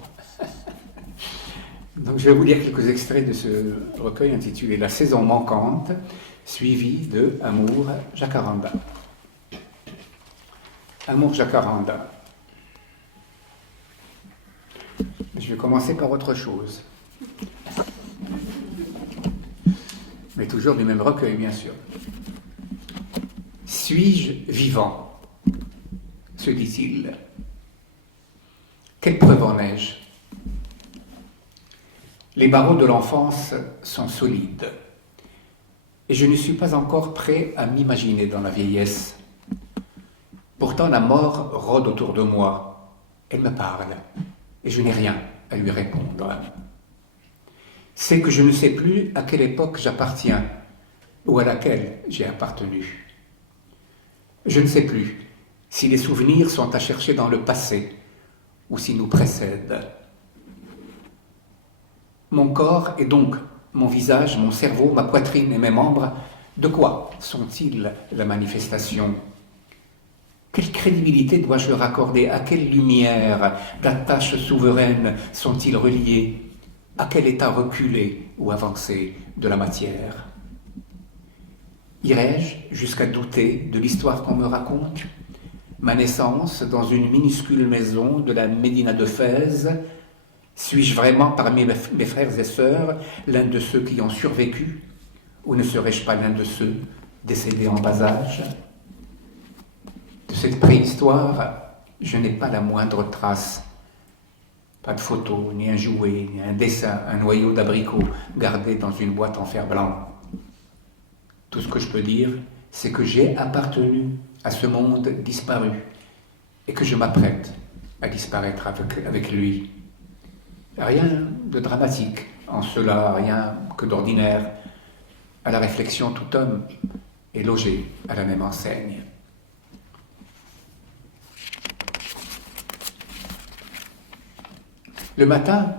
Donc je vais vous lire quelques extraits de ce recueil intitulé La saison manquante, suivi de Amour Jacaranda. Amour Jacaranda. Je vais commencer par autre chose. Mais toujours du même recueil, bien sûr. Suis-je vivant? Se dit-il. Quelle preuve en ai-je? Les barreaux de l'enfance sont solides, et je ne suis pas encore prêt à m'imaginer dans la vieillesse. Pourtant la mort rôde autour de moi, elle me parle, et je n'ai rien à lui répondre. C'est que je ne sais plus à quelle époque j'appartiens, ou à laquelle j'ai appartenu. Je ne sais plus si les souvenirs sont à chercher dans le passé, ou s'ils nous précèdent. Mon corps et donc mon visage, mon cerveau, ma poitrine et mes membres, de quoi sont-ils la manifestation? Quelle crédibilité dois-je leur accorder? À quelle lumière d'attache souveraine sont-ils reliés? À quel état reculé ou avancé de la matière? Irai-je jusqu'à douter de l'histoire qu'on me raconte? Ma naissance dans une minuscule maison de la Médina de Fès, suis-je vraiment parmi mes frères et sœurs l'un de ceux qui ont survécu? Ou ne serais-je pas l'un de ceux décédés en bas âge? De cette préhistoire, je n'ai pas la moindre trace. Pas de photo, ni un jouet, ni un dessin, un noyau d'abricot gardé dans une boîte en fer blanc. Tout ce que je peux dire, c'est que j'ai appartenu à ce monde disparu et que je m'apprête à disparaître avec lui. Rien de dramatique en cela, rien que d'ordinaire. À la réflexion, tout homme est logé à la même enseigne. Le matin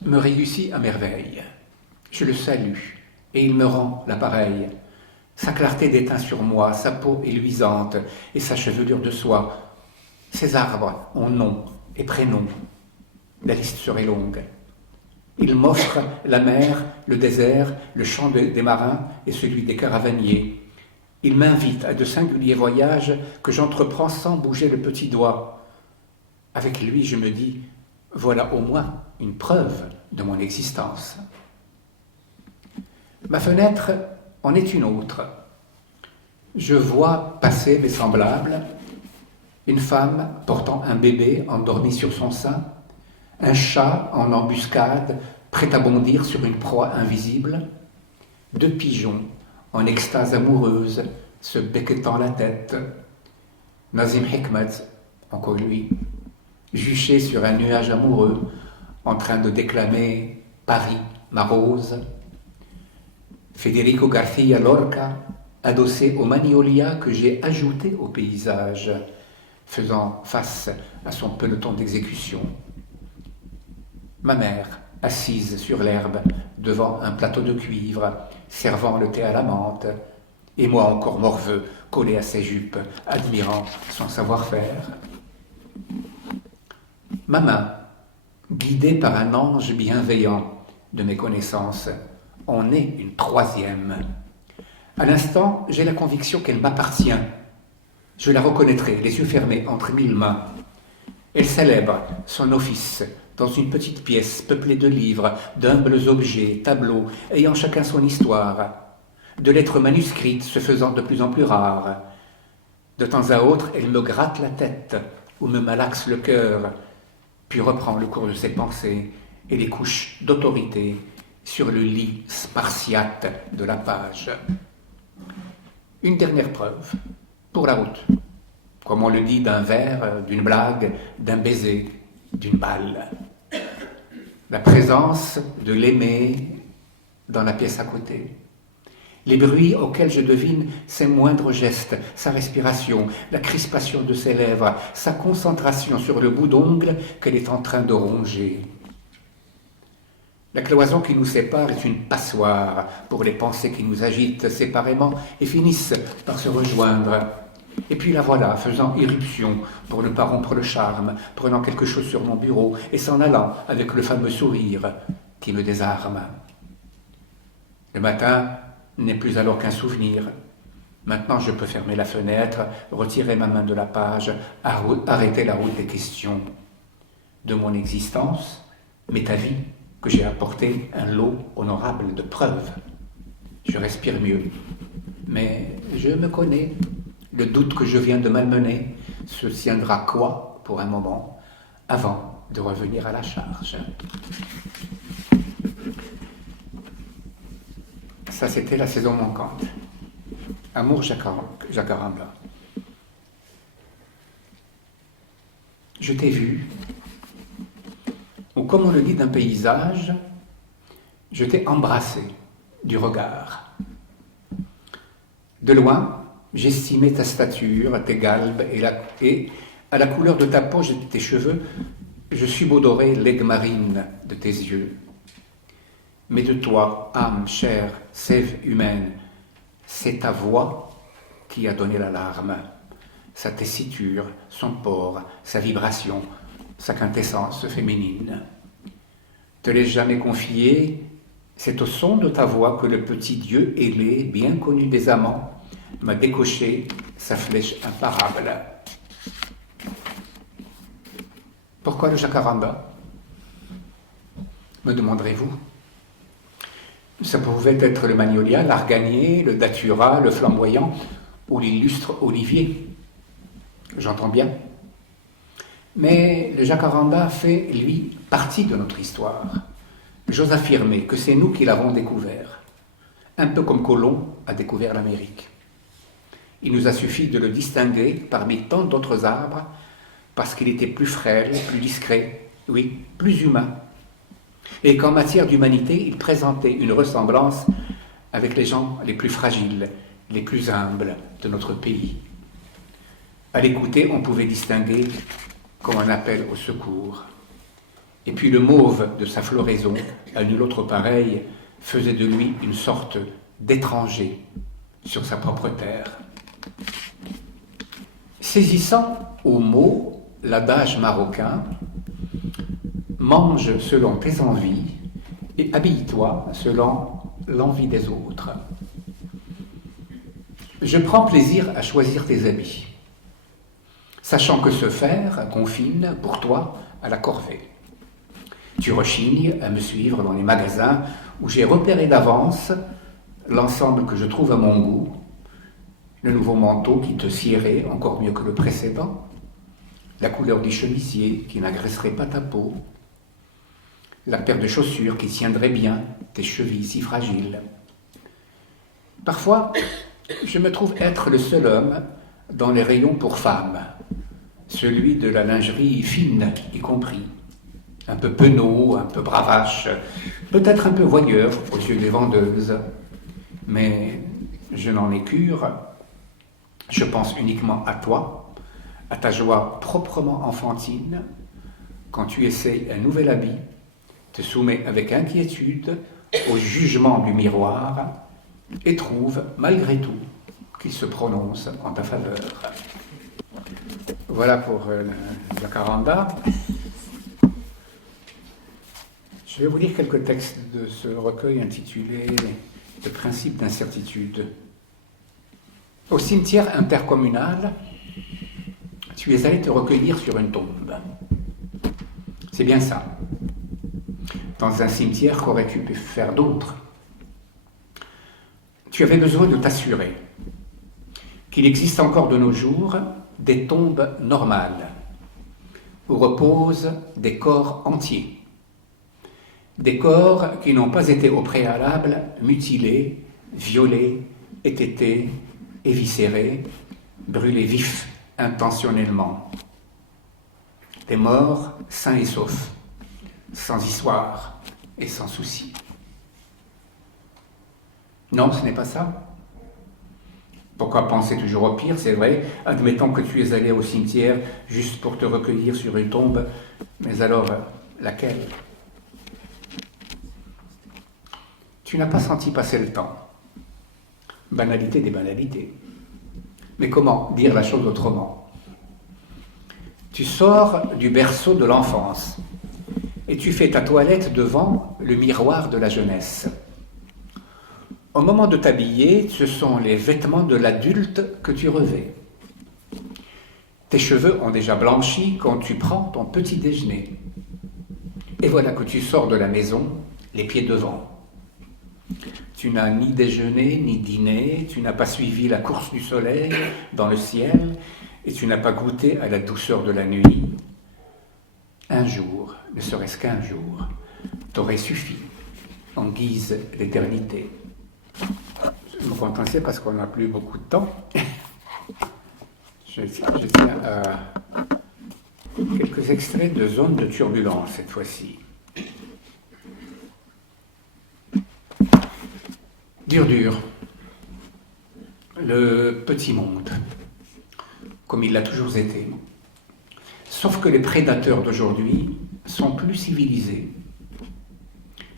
me réussit à merveille. Je le salue et il me rend l'appareil. Sa clarté déteint sur moi, sa peau est luisante et sa chevelure de soie. Ses arbres ont nom et prénom. La liste serait longue. Il m'offre la mer, le désert, le chant des marins et celui des caravaniers. Il m'invite à de singuliers voyages que j'entreprends sans bouger le petit doigt. Avec lui, je me dis, voilà au moins une preuve de mon existence. Ma fenêtre en est une autre. Je vois passer mes semblables, une femme portant un bébé endormi sur son sein, un chat en embuscade, prêt à bondir sur une proie invisible, deux pigeons en extase amoureuse, se becquetant la tête, Nazim Hikmet, encore lui, juché sur un nuage amoureux, en train de déclamer « Paris, ma rose », Federico García Lorca, adossé aux magnolias que j'ai ajoutés au paysage, faisant face à son peloton d'exécution. Ma mère, assise sur l'herbe, devant un plateau de cuivre, servant le thé à la menthe, et moi encore morveux, collé à ses jupes, admirant son savoir-faire. Ma main, guidée par un ange bienveillant de mes connaissances, en est une troisième. À l'instant, j'ai la conviction qu'elle m'appartient. Je la reconnaîtrai, les yeux fermés, entre 1000 mains. Elle célèbre son office dans une petite pièce peuplée de livres, d'humbles objets, tableaux, ayant chacun son histoire, de lettres manuscrites se faisant de plus en plus rares. De temps à autre, elle me gratte la tête ou me malaxe le cœur, puis reprend le cours de ses pensées et les couches d'autorité sur le lit spartiate de la page. Une dernière preuve, pour la route, comme on le dit d'un vers, d'une blague, d'un baiser, d'une balle. La présence de l'aimé dans la pièce à côté. Les bruits auxquels je devine ses moindres gestes, sa respiration, la crispation de ses lèvres, sa concentration sur le bout d'ongle qu'elle est en train de ronger. La cloison qui nous sépare est une passoire pour les pensées qui nous agitent séparément et finissent par se rejoindre. Et puis la voilà faisant irruption pour ne pas rompre le charme, prenant quelque chose sur mon bureau et s'en allant avec le fameux sourire qui me désarme. Le matin n'est plus alors qu'un souvenir. Maintenant je peux fermer la fenêtre, retirer ma main de la page, arrêter la route des questions de mon existence, mais ta vie que j'ai apporté un lot honorable de preuves. Je respire mieux, mais je me connais. Le doute que je viens de malmener se tiendra quoi pour un moment avant de revenir à la charge. Ça, c'était la saison manquante. Amour Jacaranda. Je t'ai vu, ou comme on le dit d'un paysage, je t'ai embrassé du regard. De loin, j'estimais ta stature, tes galbes et à la couleur de ta peau et de tes cheveux, je subodorais l'aigue marine de tes yeux. Mais de toi, âme, chair, sève humaine, c'est ta voix qui a donné l'alarme, sa tessiture, son port, sa vibration, sa quintessence féminine. Te l'ai jamais confié, c'est au son de ta voix que le petit Dieu ailé, bien connu des amants, m'a décoché sa flèche imparable. Pourquoi le jacaranda, me demanderez-vous? Ça pouvait être le magnolia, l'arganier, le datura, le flamboyant ou l'illustre olivier. J'entends bien. Mais le jacaranda fait, lui, partie de notre histoire. J'ose affirmer que c'est nous qui l'avons découvert, un peu comme Colomb a découvert l'Amérique. Il nous a suffi de le distinguer parmi tant d'autres arbres parce qu'il était plus frêle, plus discret, oui, plus humain. Et qu'en matière d'humanité, il présentait une ressemblance avec les gens les plus fragiles, les plus humbles de notre pays. À l'écouter, on pouvait distinguer comme un appel au secours. Et puis le mauve de sa floraison, à nul autre pareil, faisait de lui une sorte d'étranger sur sa propre terre. Saisissant au mot l'adage marocain, mange selon tes envies et habille-toi selon l'envie des autres. Je prends plaisir à choisir tes habits, sachant que ce faire confine pour toi à la corvée. Tu rechignes à me suivre dans les magasins où j'ai repéré d'avance l'ensemble que je trouve à mon goût, le nouveau manteau qui te siérait encore mieux que le précédent, la couleur du chemisier qui n'agresserait pas ta peau, la paire de chaussures qui tiendrait bien tes chevilles si fragiles. Parfois, je me trouve être le seul homme dans les rayons pour femmes, celui de la lingerie fine y compris, un peu penaud, un peu bravache, peut-être un peu voyeur aux yeux des vendeuses, mais je n'en ai cure. Je pense uniquement à toi, à ta joie proprement enfantine, quand tu essayes un nouvel habit te soumets avec inquiétude au jugement du miroir et trouve malgré tout qu'il se prononce en ta faveur. Voilà pour Jacaranda. Je vais vous lire quelques textes de ce recueil intitulé « Le principe d'incertitude ». Au cimetière intercommunal, tu es allé te recueillir sur une tombe. C'est bien ça. Dans un cimetière, qu'aurais-tu pu faire d'autre? Tu avais besoin de t'assurer qu'il existe encore de nos jours des tombes normales où reposent des corps entiers. Des corps qui n'ont pas été au préalable mutilés, violés, étêtés, éviscérés, brûlés vifs intentionnellement. Des morts sains et saufs, sans histoire et sans souci. Non, ce n'est pas ça. Pourquoi penser toujours au pire? C'est vrai, admettons que tu es allé au cimetière juste pour te recueillir sur une tombe, mais alors, laquelle? Tu n'as pas senti passer le temps. Banalité des banalités. Mais comment dire la chose autrement? Tu sors du berceau de l'enfance et tu fais ta toilette devant le miroir de la jeunesse. Au moment de t'habiller, ce sont les vêtements de l'adulte que tu revêts. Tes cheveux ont déjà blanchi quand tu prends ton petit déjeuner. Et voilà que tu sors de la maison, les pieds devant. Tu n'as ni déjeuné, ni dîné, tu n'as pas suivi la course du soleil dans le ciel, et tu n'as pas goûté à la douceur de la nuit. Un jour, ne serait-ce qu'un jour, t'aurait suffi, en guise d'éternité. Je me contentais parce qu'on n'a plus beaucoup de temps. Je tiens à quelques extraits de Zone de turbulence cette fois-ci. Dur, le petit monde, comme il l'a toujours été. Sauf que les prédateurs d'aujourd'hui sont plus civilisés,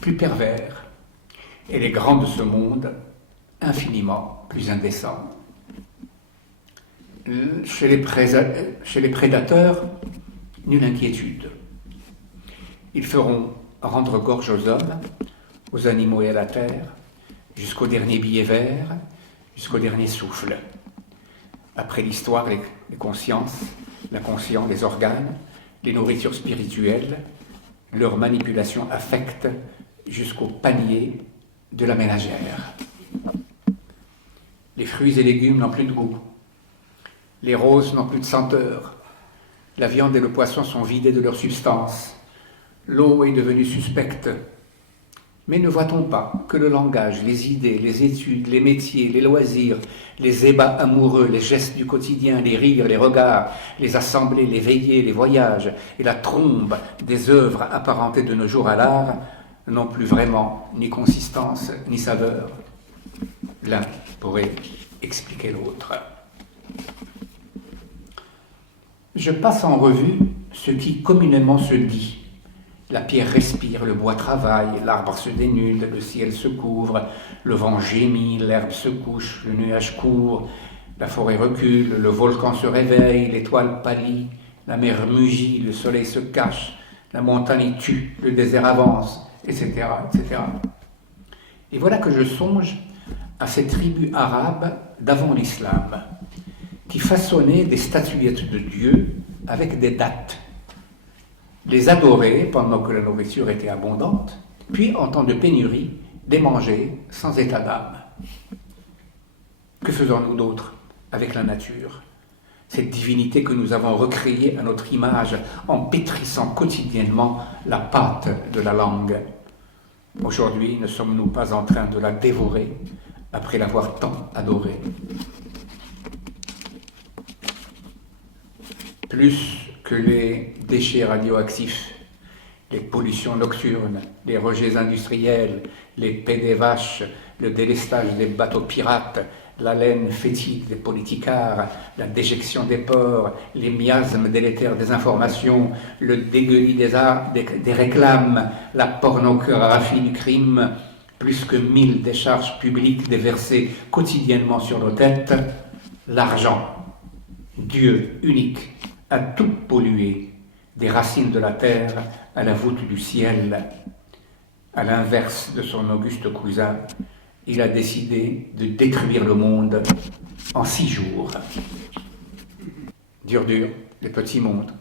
plus pervers, et les grands de ce monde infiniment plus indécents. Chez les prédateurs, nulle inquiétude. Ils feront rendre gorge aux hommes, aux animaux et à la terre, jusqu'au dernier billet vert, jusqu'au dernier souffle. Après l'histoire, les consciences, l'inconscient, les organes, les nourritures spirituelles, leur manipulation affecte jusqu'au panier de la ménagère. Les fruits et légumes n'ont plus de goût. Les roses n'ont plus de senteur. La viande et le poisson sont vidés de leur substance. L'eau est devenue suspecte. Mais ne voit-on pas que le langage, les idées, les études, les métiers, les loisirs, les ébats amoureux, les gestes du quotidien, les rires, les regards, les assemblées, les veillées, les voyages et la trombe des œuvres apparentées de nos jours à l'art n'ont plus vraiment ni consistance ni saveur? L'un pourrait expliquer l'autre. Je passe en revue ce qui communément se dit. La pierre respire, le bois travaille, l'arbre se dénude, le ciel se couvre, le vent gémit, l'herbe se couche, le nuage court, la forêt recule, le volcan se réveille, l'étoile pâlit, la mer mugit, le soleil se cache, la montagne tue, le désert avance, etc., etc. Et voilà que je songe à ces tribus arabes d'avant l'islam, qui façonnaient des statuettes de Dieu avec des dates, les adorer pendant que la nourriture était abondante, puis en temps de pénurie, les manger sans état d'âme. Que faisons-nous d'autre avec la nature? Cette divinité que nous avons recréée à notre image en pétrissant quotidiennement la pâte de la langue. Aujourd'hui, ne sommes-nous pas en train de la dévorer après l'avoir tant adorée? Plus que les déchets radioactifs, les pollutions nocturnes, les rejets industriels, les pets des vaches, le délestage des bateaux pirates, la laine fétide des politicards, la déjection des porcs, les miasmes délétères des informations, le dégueulis des réclames, la pornographie du crime, plus que 1000 décharges publiques déversées quotidiennement sur nos têtes, l'argent, Dieu unique, a tout pollué, des racines de la terre à la voûte du ciel. À l'inverse de son auguste cousin, il a décidé de détruire le monde en 6 jours. Dur, le petit monde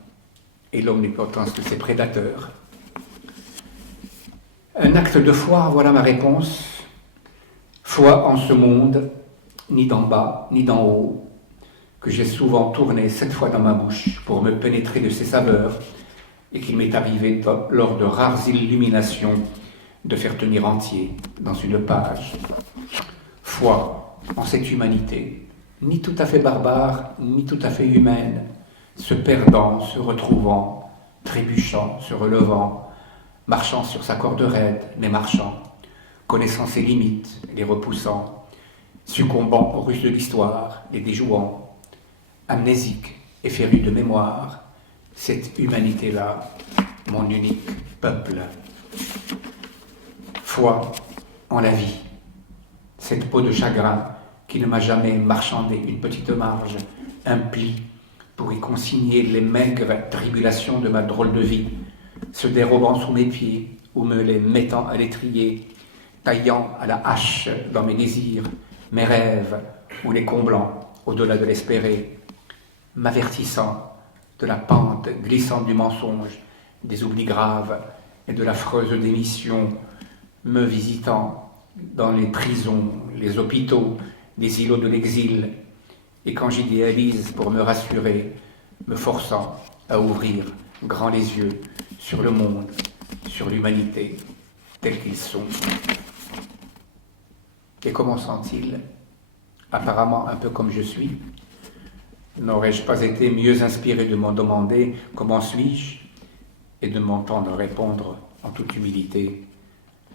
et l'omnipotence de ses prédateurs. Un acte de foi, voilà ma réponse. Foi en ce monde, ni d'en bas, ni d'en haut, que j'ai souvent tourné 7 fois dans ma bouche pour me pénétrer de ses saveurs, et qu'il m'est arrivé lors de rares illuminations de faire tenir entier dans une page. Foi en cette humanité, ni tout à fait barbare, ni tout à fait humaine, se perdant, se retrouvant, trébuchant, se relevant, marchant sur sa corde raide, mais marchant, connaissant ses limites, les repoussant, succombant aux ruses de l'histoire, les déjouant, amnésique et féru de mémoire, cette humanité-là, mon unique peuple. Foi en la vie, cette peau de chagrin qui ne m'a jamais marchandé une petite marge, un pli pour y consigner les maigres tribulations de ma drôle de vie, se dérobant sous mes pieds ou me les mettant à l'étrier, taillant à la hache dans mes désirs, mes rêves ou les comblant au-delà de l'espéré, m'avertissant de la pente glissante du mensonge, des oublis graves et de l'affreuse démission, me visitant dans les prisons, les hôpitaux, les îlots de l'exil, et quand j'idéalise pour me rassurer, me forçant à ouvrir grand les yeux sur le monde, sur l'humanité, tels qu'ils sont. Et comment sont-ils? Apparemment un peu comme je suis. N'aurais-je pas été mieux inspiré de m'en demander comment suis-je et de m'entendre répondre en toute humilité,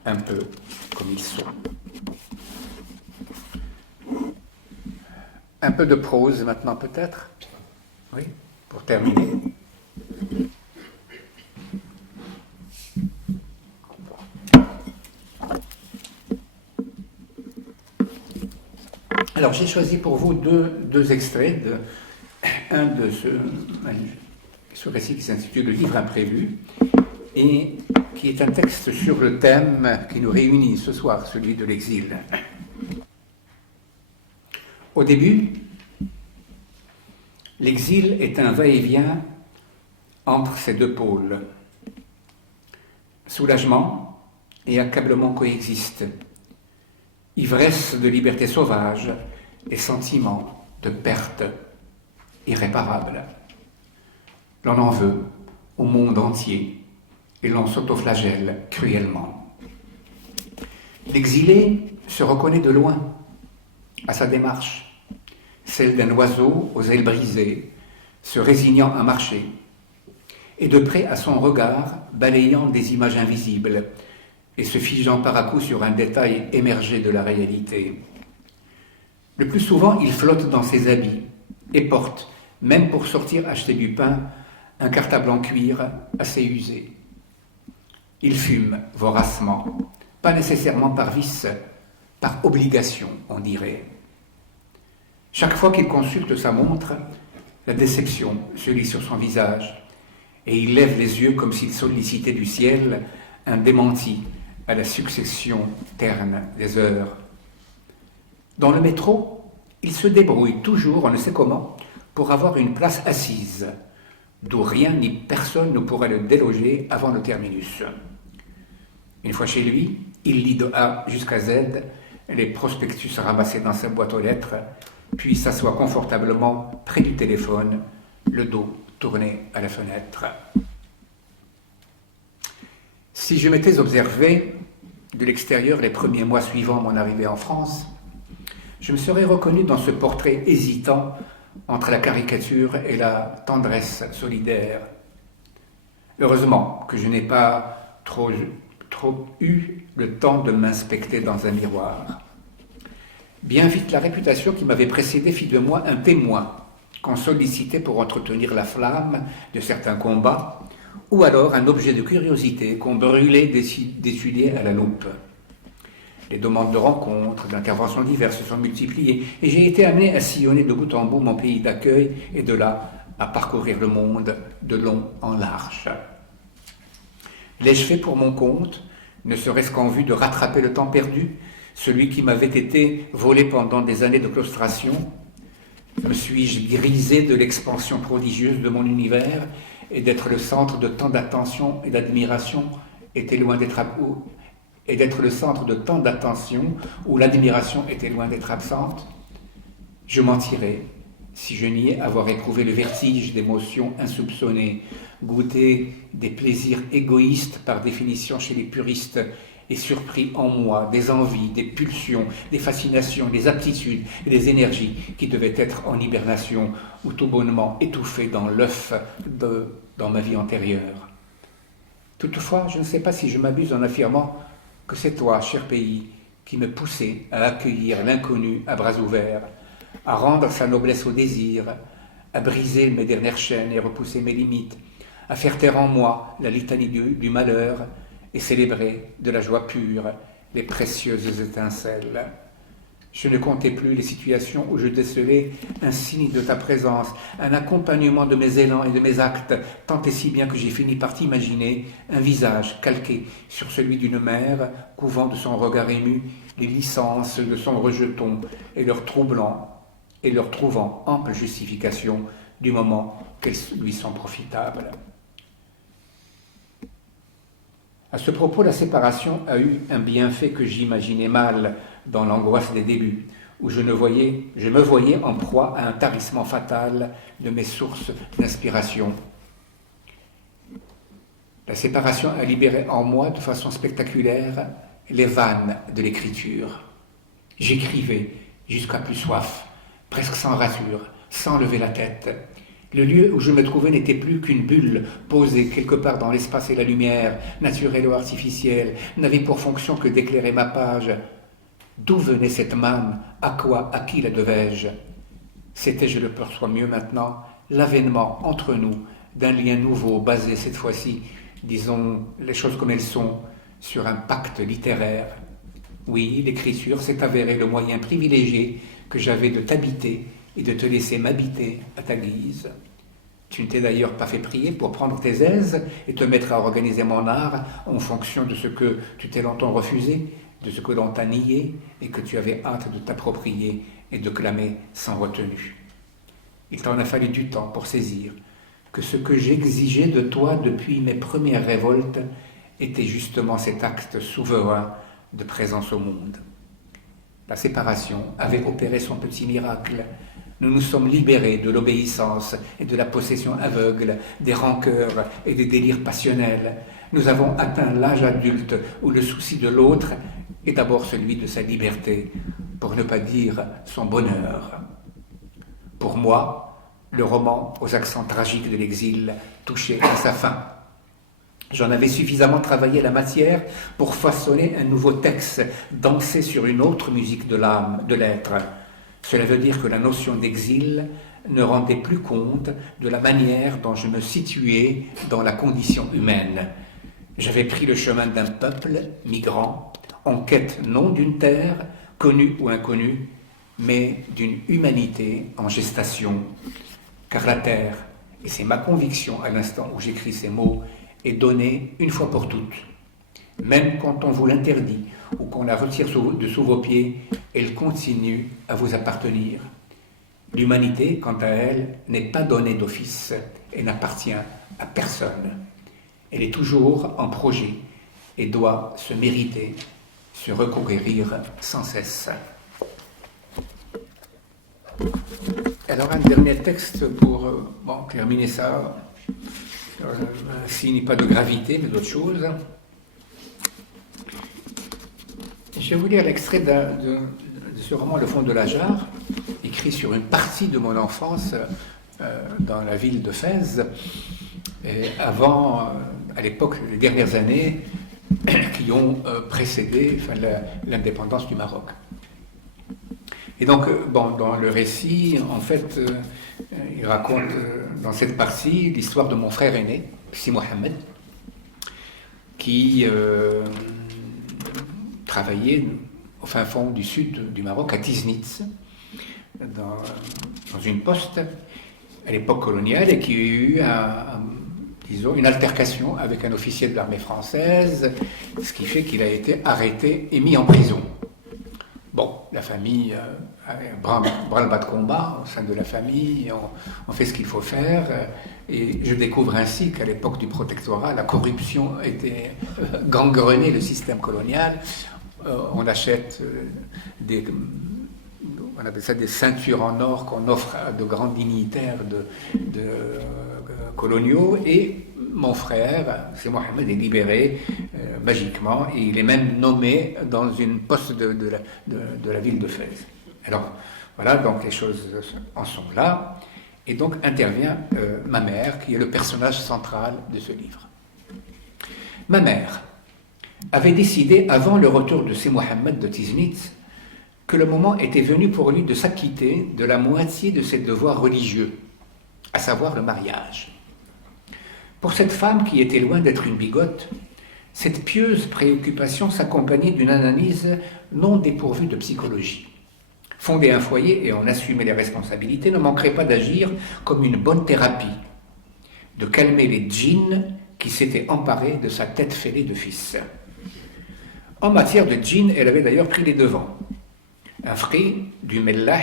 un peu comme ils sont. Un peu de prose maintenant peut-être, oui, pour terminer. Alors j'ai choisi pour vous deux extraits, un de ce récit qui s'intitule Le livre imprévu, et qui est un texte sur le thème qui nous réunit ce soir, celui de l'exil. Au début, l'exil est un va-et-vient entre ces deux pôles. Soulagement et accablement coexistent. Ivresse de liberté sauvage et sentiment de perte irréparable. L'on en veut au monde entier et l'on s'autoflagelle cruellement. L'exilé se reconnaît de loin à sa démarche, celle d'un oiseau aux ailes brisées, se résignant à marcher, et de près à son regard balayant des images invisibles et se figeant par à coup sur un détail émergé de la réalité. Le plus souvent, il flotte dans ses habits et porte, même pour sortir acheter du pain, un cartable en cuir assez usé. Il fume voracement, pas nécessairement par vice, par obligation, on dirait. Chaque fois qu'il consulte sa montre, la déception se lit sur son visage, et il lève les yeux comme s'il sollicitait du ciel un démenti à la succession terne des heures. Dans le métro, il se débrouille toujours, on ne sait comment, pour avoir une place assise, d'où rien ni personne ne pourrait le déloger avant le terminus. Une fois chez lui, il lit de A jusqu'à Z les prospectus ramassés dans sa boîte aux lettres, puis s'assoit confortablement près du téléphone, le dos tourné à la fenêtre. Si je m'étais observé de l'extérieur les premiers mois suivant mon arrivée en France, je me serais reconnu dans ce portrait hésitant entre la caricature et la tendresse solidaire. Heureusement que je n'ai pas trop eu le temps de m'inspecter dans un miroir. Bien vite, la réputation qui m'avait précédé fit de moi un témoin qu'on sollicitait pour entretenir la flamme de certains combats, ou alors un objet de curiosité qu'on brûlait d'étudier à la loupe. Les demandes de rencontres, d'interventions diverses se sont multipliées, et j'ai été amené à sillonner de bout en bout mon pays d'accueil, et de là à parcourir le monde de long en large. L'ai-je fait pour mon compte, ne serait-ce qu'en vue de rattraper le temps perdu, celui qui m'avait été volé pendant des années de claustration? Me suis-je grisé de l'expansion prodigieuse de mon univers, et d'être le centre de tant d'attention et d'admiration était loin d'être et d'être le centre de tant d'attention où l'admiration était loin d'être absente? Je mentirais si je niais avoir éprouvé le vertige d'émotions insoupçonnées, goûté des plaisirs égoïstes par définition chez les puristes, et surpris en moi des envies, des pulsions, des fascinations, des aptitudes et des énergies qui devaient être en hibernation ou tout bonnement étouffées dans l'œuf dans ma vie antérieure. Toutefois, je ne sais pas si je m'abuse en affirmant que c'est toi, cher pays, qui me poussais à accueillir l'inconnu à bras ouverts, à rendre sa noblesse au désir, à briser mes dernières chaînes et repousser mes limites, à faire taire en moi la litanie du malheur et célébrer de la joie pure les précieuses étincelles. Je ne comptais plus les situations où je décelais un signe de ta présence, un accompagnement de mes élans et de mes actes, tant et si bien que j'ai fini par t'imaginer un visage calqué sur celui d'une mère, couvant de son regard ému les licences de son rejeton et leur trouvant ample justification du moment qu'elles lui sont profitables. À ce propos, la séparation a eu un bienfait que j'imaginais mal dans l'angoisse des débuts, où je me voyais en proie à un tarissement fatal de mes sources d'inspiration. La séparation a libéré en moi de façon spectaculaire les vannes de l'écriture. J'écrivais jusqu'à plus soif, presque sans rasure, sans lever la tête. Le lieu où je me trouvais n'était plus qu'une bulle posée quelque part dans l'espace et la lumière, naturelle ou artificielle, n'avait pour fonction que d'éclairer ma page. D'où venait cette manne? À quoi? À qui la devais-je? C'était, je le perçois mieux maintenant, l'avènement entre nous d'un lien nouveau basé cette fois-ci, disons les choses comme elles sont, sur un pacte littéraire. Oui, l'écriture s'est avérée le moyen privilégié que j'avais de t'habiter et de te laisser m'habiter à ta guise. Tu ne t'es d'ailleurs pas fait prier pour prendre tes aises et te mettre à organiser mon art en fonction de ce que tu t'es longtemps refusé, de ce que l'on t'a nié et que tu avais hâte de t'approprier et de clamer sans retenue. Il t'en a fallu du temps pour saisir que ce que j'exigeais de toi depuis mes premières révoltes était justement cet acte souverain de présence au monde. La séparation avait opéré son petit miracle. Nous nous sommes libérés de l'obéissance et de la possession aveugle, des rancœurs et des délires passionnels. Nous avons atteint l'âge adulte où le souci de l'autre est d'abord celui de sa liberté, pour ne pas dire son bonheur. Pour moi, le roman aux accents tragiques de l'exil touchait à sa fin. J'en avais suffisamment travaillé la matière pour façonner un nouveau texte, danser sur une autre musique de l'âme, de l'être. Cela veut dire que la notion d'exil ne rendait plus compte de la manière dont je me situais dans la condition humaine. J'avais pris le chemin d'un peuple migrant, en quête non d'une terre, connue ou inconnue, mais d'une humanité en gestation. Car la terre, et c'est ma conviction à l'instant où j'écris ces mots, est donnée une fois pour toutes. Même quand on vous l'interdit ou qu'on la retire de sous vos pieds, elle continue à vous appartenir. L'humanité, quant à elle, n'est pas donnée d'office et n'appartient à personne. Elle est toujours en projet et doit se mériter, se reconquérir sans cesse. Alors un dernier texte pour terminer ça. Un signe pas de gravité, mais d'autre chose. Je vais vous lire l'extrait de ce roman Le Fond de la Jarre, écrit sur une partie de mon enfance dans la ville de Fès, et avant, à l'époque, les dernières années qui ont précédé l'indépendance du Maroc. Et donc, bon, dans le récit, en fait, il raconte dans cette partie l'histoire de mon frère aîné, Si Mohamed, qui travaillait au fin fond du sud du Maroc, à Tiznitz, dans une poste à l'époque coloniale, et qui a eu disons, une altercation avec un officier de l'armée française, ce qui fait qu'il a été arrêté et mis en prison. Bon, la famille, branle-bas de combat au sein de la famille, on fait ce qu'il faut faire, et je découvre ainsi qu'à l'époque du protectorat, la corruption était gangrenée, le système colonial. On achète on appelle ça des ceintures en or qu'on offre à de grands dignitaires coloniaux, et mon frère, c'est Mohamed, est libéré magiquement, et il est même nommé dans une poste de la ville de Fès. Alors voilà, donc les choses en sont là, et donc intervient ma mère, qui est le personnage central de ce livre. Ma mère avait décidé, avant le retour de Si Mohamed de Tiznitz, que le moment était venu pour lui de s'acquitter de la moitié de ses devoirs religieux, à savoir le mariage. Pour cette femme qui était loin d'être une bigote, cette pieuse préoccupation s'accompagnait d'une analyse non dépourvue de psychologie. Fonder un foyer et en assumer les responsabilités ne manquerait pas d'agir comme une bonne thérapie, de calmer les djinns qui s'étaient emparés de sa tête fêlée de fils. En matière de djinns, elle avait d'ailleurs pris les devants. Un frère du Mellah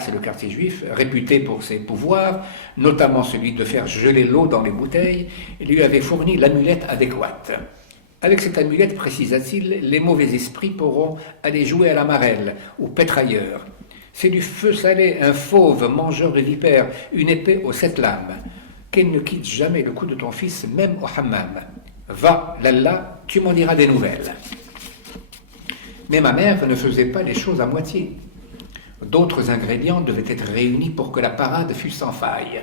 c'est le quartier juif, réputé pour ses pouvoirs, notamment celui de faire geler l'eau dans les bouteilles, lui avait fourni l'amulette adéquate. Avec cette amulette, précisa-t-il, les mauvais esprits pourront aller jouer à la marelle ou paître ailleurs. C'est du feu salé, un fauve mangeur de vipères, une épée aux 7 lames. Qu'elle ne quitte jamais le cou de ton fils, même au hammam. Va, Lalla, tu m'en diras des nouvelles. Mais ma mère ne faisait pas les choses à moitié. D'autres ingrédients devaient être réunis pour que la parade fût sans faille.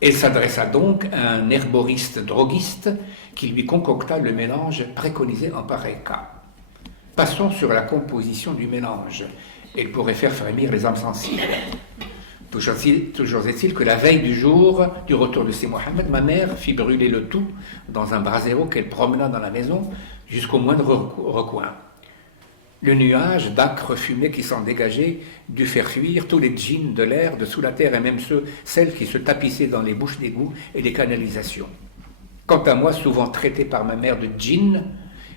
Elle s'adressa donc à un herboriste droguiste qui lui concocta le mélange préconisé en pareil cas. Passons sur la composition du mélange. Elle pourrait faire frémir les âmes sensibles. Toujours est-il que la veille du jour du retour de Si Mohamed, ma mère fit brûler le tout dans un brasero qu'elle promena dans la maison jusqu'au moindre recoin. Le nuage d'âcre fumée qui s'en dégageait dut faire fuir tous les djinns de l'air, de sous la terre, et même celles qui se tapissaient dans les bouches d'égouts et les canalisations. Quant à moi, souvent traité par ma mère de djinn,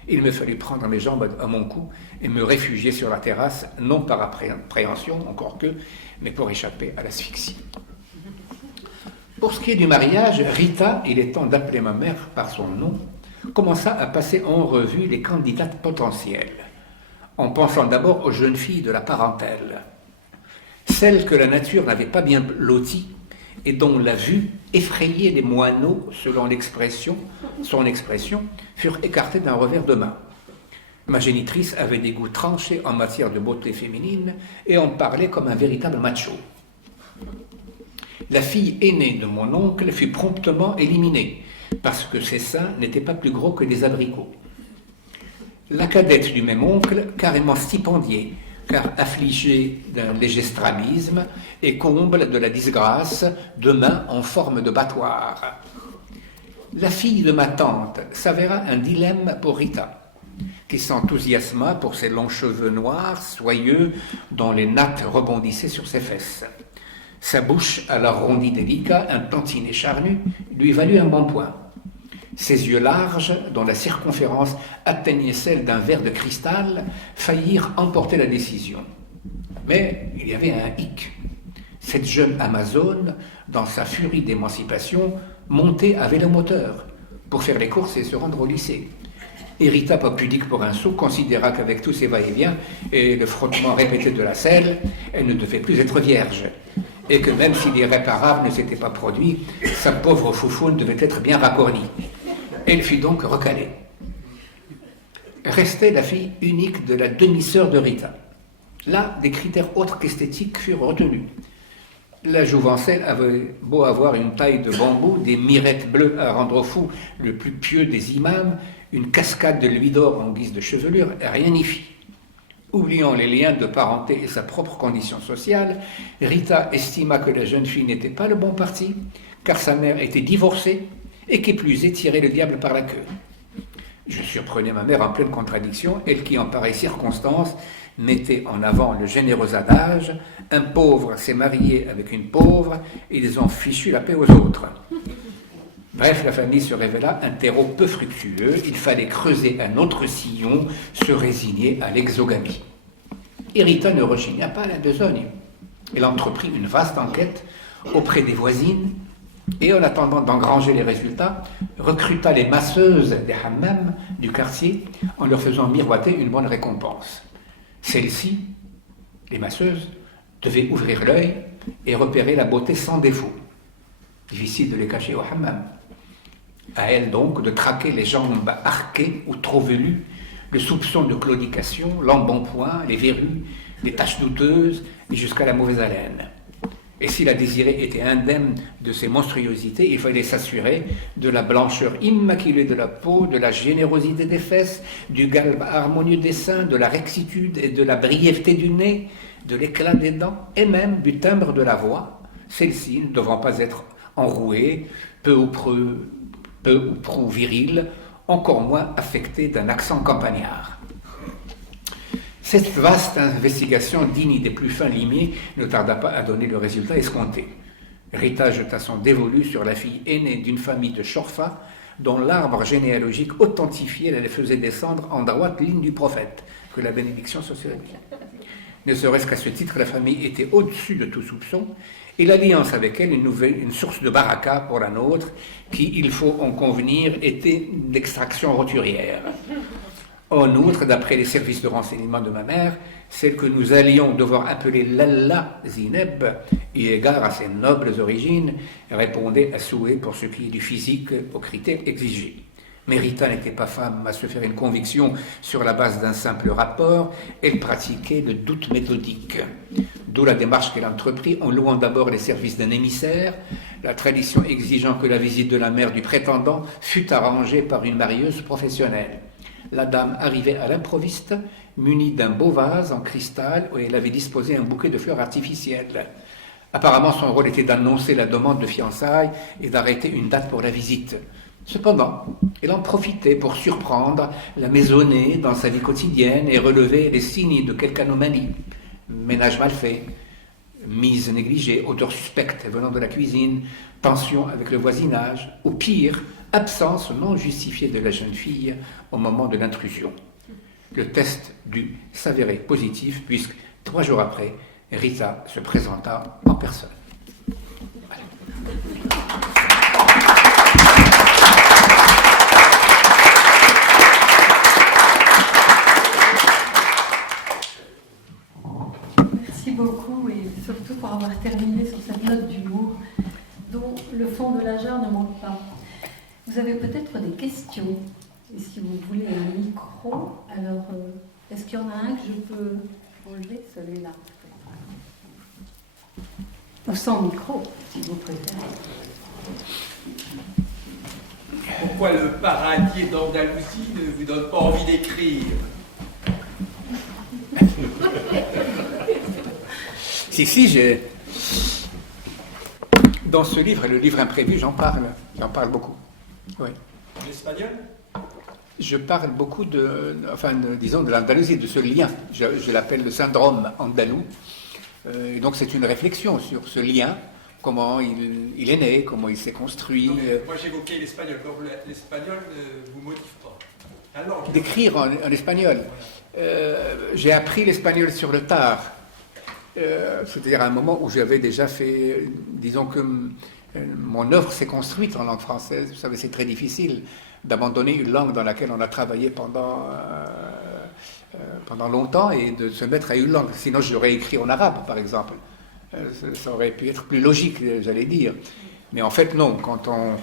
il me fallut prendre mes jambes à mon cou et me réfugier sur la terrasse, non par appréhension, encore que, mais pour échapper à l'asphyxie. Pour ce qui est du mariage, Rita, il est temps d'appeler ma mère par son nom, commença à passer en revue les candidates potentielles, en pensant d'abord aux jeunes filles de la parentèle, celles que la nature n'avait pas bien loties et dont la vue effrayait les moineaux, selon son expression, furent écartées d'un revers de main. Ma génitrice avait des goûts tranchés en matière de beauté féminine et en parlait comme un véritable macho. La fille aînée de mon oncle fut promptement éliminée, parce que ses seins n'étaient pas plus gros que des abricots. La cadette du même oncle, carrément stipendiée, car affligée d'un léger strabisme et comble de la disgrâce, de mains en forme de battoir. La fille de ma tante s'avéra un dilemme pour Rita, qui s'enthousiasma pour ses longs cheveux noirs, soyeux, dont les nattes rebondissaient sur ses fesses. Sa bouche, à l'arrondi délicat, un tantinet charnu, lui valut un bon point. Ses yeux larges, dont la circonférence atteignait celle d'un verre de cristal, faillirent emporter la décision. Mais il y avait un hic. Cette jeune Amazone, dans sa furie d'émancipation, montait à vélomoteur pour faire les courses et se rendre au lycée. Et Rita, pas pudique pour un sou, considéra qu'avec tous ses va-et-vient et le frottement répété de la selle, elle ne devait plus être vierge. Et que même si l'irréparable ne s'était pas produit, sa pauvre foufoune devait être bien racornie. Elle fut donc recalée. Restait la fille unique de la demi-sœur de Rita. Là, des critères autres qu'esthétiques furent retenus. La jouvencelle avait beau avoir une taille de bambou, des mirettes bleues à rendre fou le plus pieux des imams, une cascade de louis d'or en guise de chevelure, rien n'y fit. Oubliant les liens de parenté et sa propre condition sociale, Rita estima que la jeune fille n'était pas le bon parti, car sa mère était divorcée et qui plus est tirait le diable par la queue. Je surprenais ma mère en pleine contradiction, elle qui en pareille circonstance mettait en avant le généreux adage « Un pauvre s'est marié avec une pauvre et ils ont fichu la paix aux autres ». Bref, la famille se révéla un terreau peu fructueux, il fallait creuser un autre sillon, se résigner à l'exogamie. Et Rita ne rechigna pas à la besogne. Elle entreprit une vaste enquête auprès des voisines et en attendant d'engranger les résultats, recruta les masseuses des hammams du quartier en leur faisant miroiter une bonne récompense. Celles-ci, les masseuses, devaient ouvrir l'œil et repérer la beauté sans défaut. Difficile de les cacher au hammam. À elle donc de traquer les jambes arquées ou trop velues, le soupçon de claudication, l'embonpoint, les verrues, les taches douteuses et jusqu'à la mauvaise haleine. Et si la désirée était indemne de ces monstruosités, il fallait s'assurer de la blancheur immaculée de la peau, de la générosité des fesses, du galbe harmonieux des seins, de la rexitude et de la brièveté du nez, de l'éclat des dents et même du timbre de la voix, celle-ci ne devant pas être enrouée, peu ou prou virile, encore moins affectée d'un accent campagnard. Cette vaste investigation digne des plus fins limiers ne tarda pas à donner le résultat escompté. Rita jeta son dévolu sur la fille aînée d'une famille de Chorfa, dont l'arbre généalogique authentifié la faisait descendre en droite ligne du prophète, que la bénédiction soit sur elle. Ne serait-ce qu'à ce titre, la famille était au-dessus de tout soupçon, et l'alliance avec elle une source de baraka pour la nôtre, qui, il faut en convenir, était d'extraction roturière. En outre, d'après les services de renseignement de ma mère, celle que nous allions devoir appeler Lalla Zineb, eu égard à ses nobles origines, répondait à souhait pour ce qui est du physique aux critères exigés. Mais Rita n'était pas femme à se faire une conviction sur la base d'un simple rapport, elle pratiquait le doute méthodique. D'où la démarche qu'elle entreprit en louant d'abord les services d'un émissaire, la tradition exigeant que la visite de la mère du prétendant fût arrangée par une marieuse professionnelle. La dame arrivait à l'improviste, munie d'un beau vase en cristal où elle avait disposé un bouquet de fleurs artificielles. Apparemment, son rôle était d'annoncer la demande de fiançailles et d'arrêter une date pour la visite. Cependant, elle en profitait pour surprendre la maisonnée dans sa vie quotidienne et relever les signes de quelque anomalie. Ménage mal fait, mise négligée, odeur suspecte venant de la cuisine, tension avec le voisinage, ou pire, absence non justifiée de la jeune fille au moment de l'intrusion. Le test dut s'avérer positif puisque 3 jours après, Rita se présenta en personne. Merci beaucoup et surtout pour avoir terminé sur cette note d'humour dont le fond de la jarre ne manque pas. Vous avez peut-être des questions. Et si vous voulez un micro, alors est-ce qu'il y en a un que je peux enlever, celui-là? Ou sans micro, si vous préférez. Pourquoi le paradis d'Andalousie ne vous donne pas envie d'écrire? Si, j'ai... Dans ce livre, le livre imprévu, j'en parle beaucoup. Oui. En espagnol? Je parle beaucoup disons de l'Andalousie, de ce lien. Je l'appelle le syndrome andalou. Et donc c'est une réflexion sur ce lien, comment il est né, comment il s'est construit. Moi j'évoquais l'espagnol, donc l'espagnol ne vous motive pas. D'écrire en espagnol. J'ai appris l'espagnol sur le tard. C'est-à-dire à un moment où j'avais déjà fait, disons que mon œuvre s'est construite en langue française. Vous savez, c'est très difficile d'abandonner une langue dans laquelle on a travaillé pendant longtemps et de se mettre à une langue. Sinon, j'aurais écrit en arabe, par exemple. Ça aurait pu être plus logique, j'allais dire. Mais en fait, non. Quand on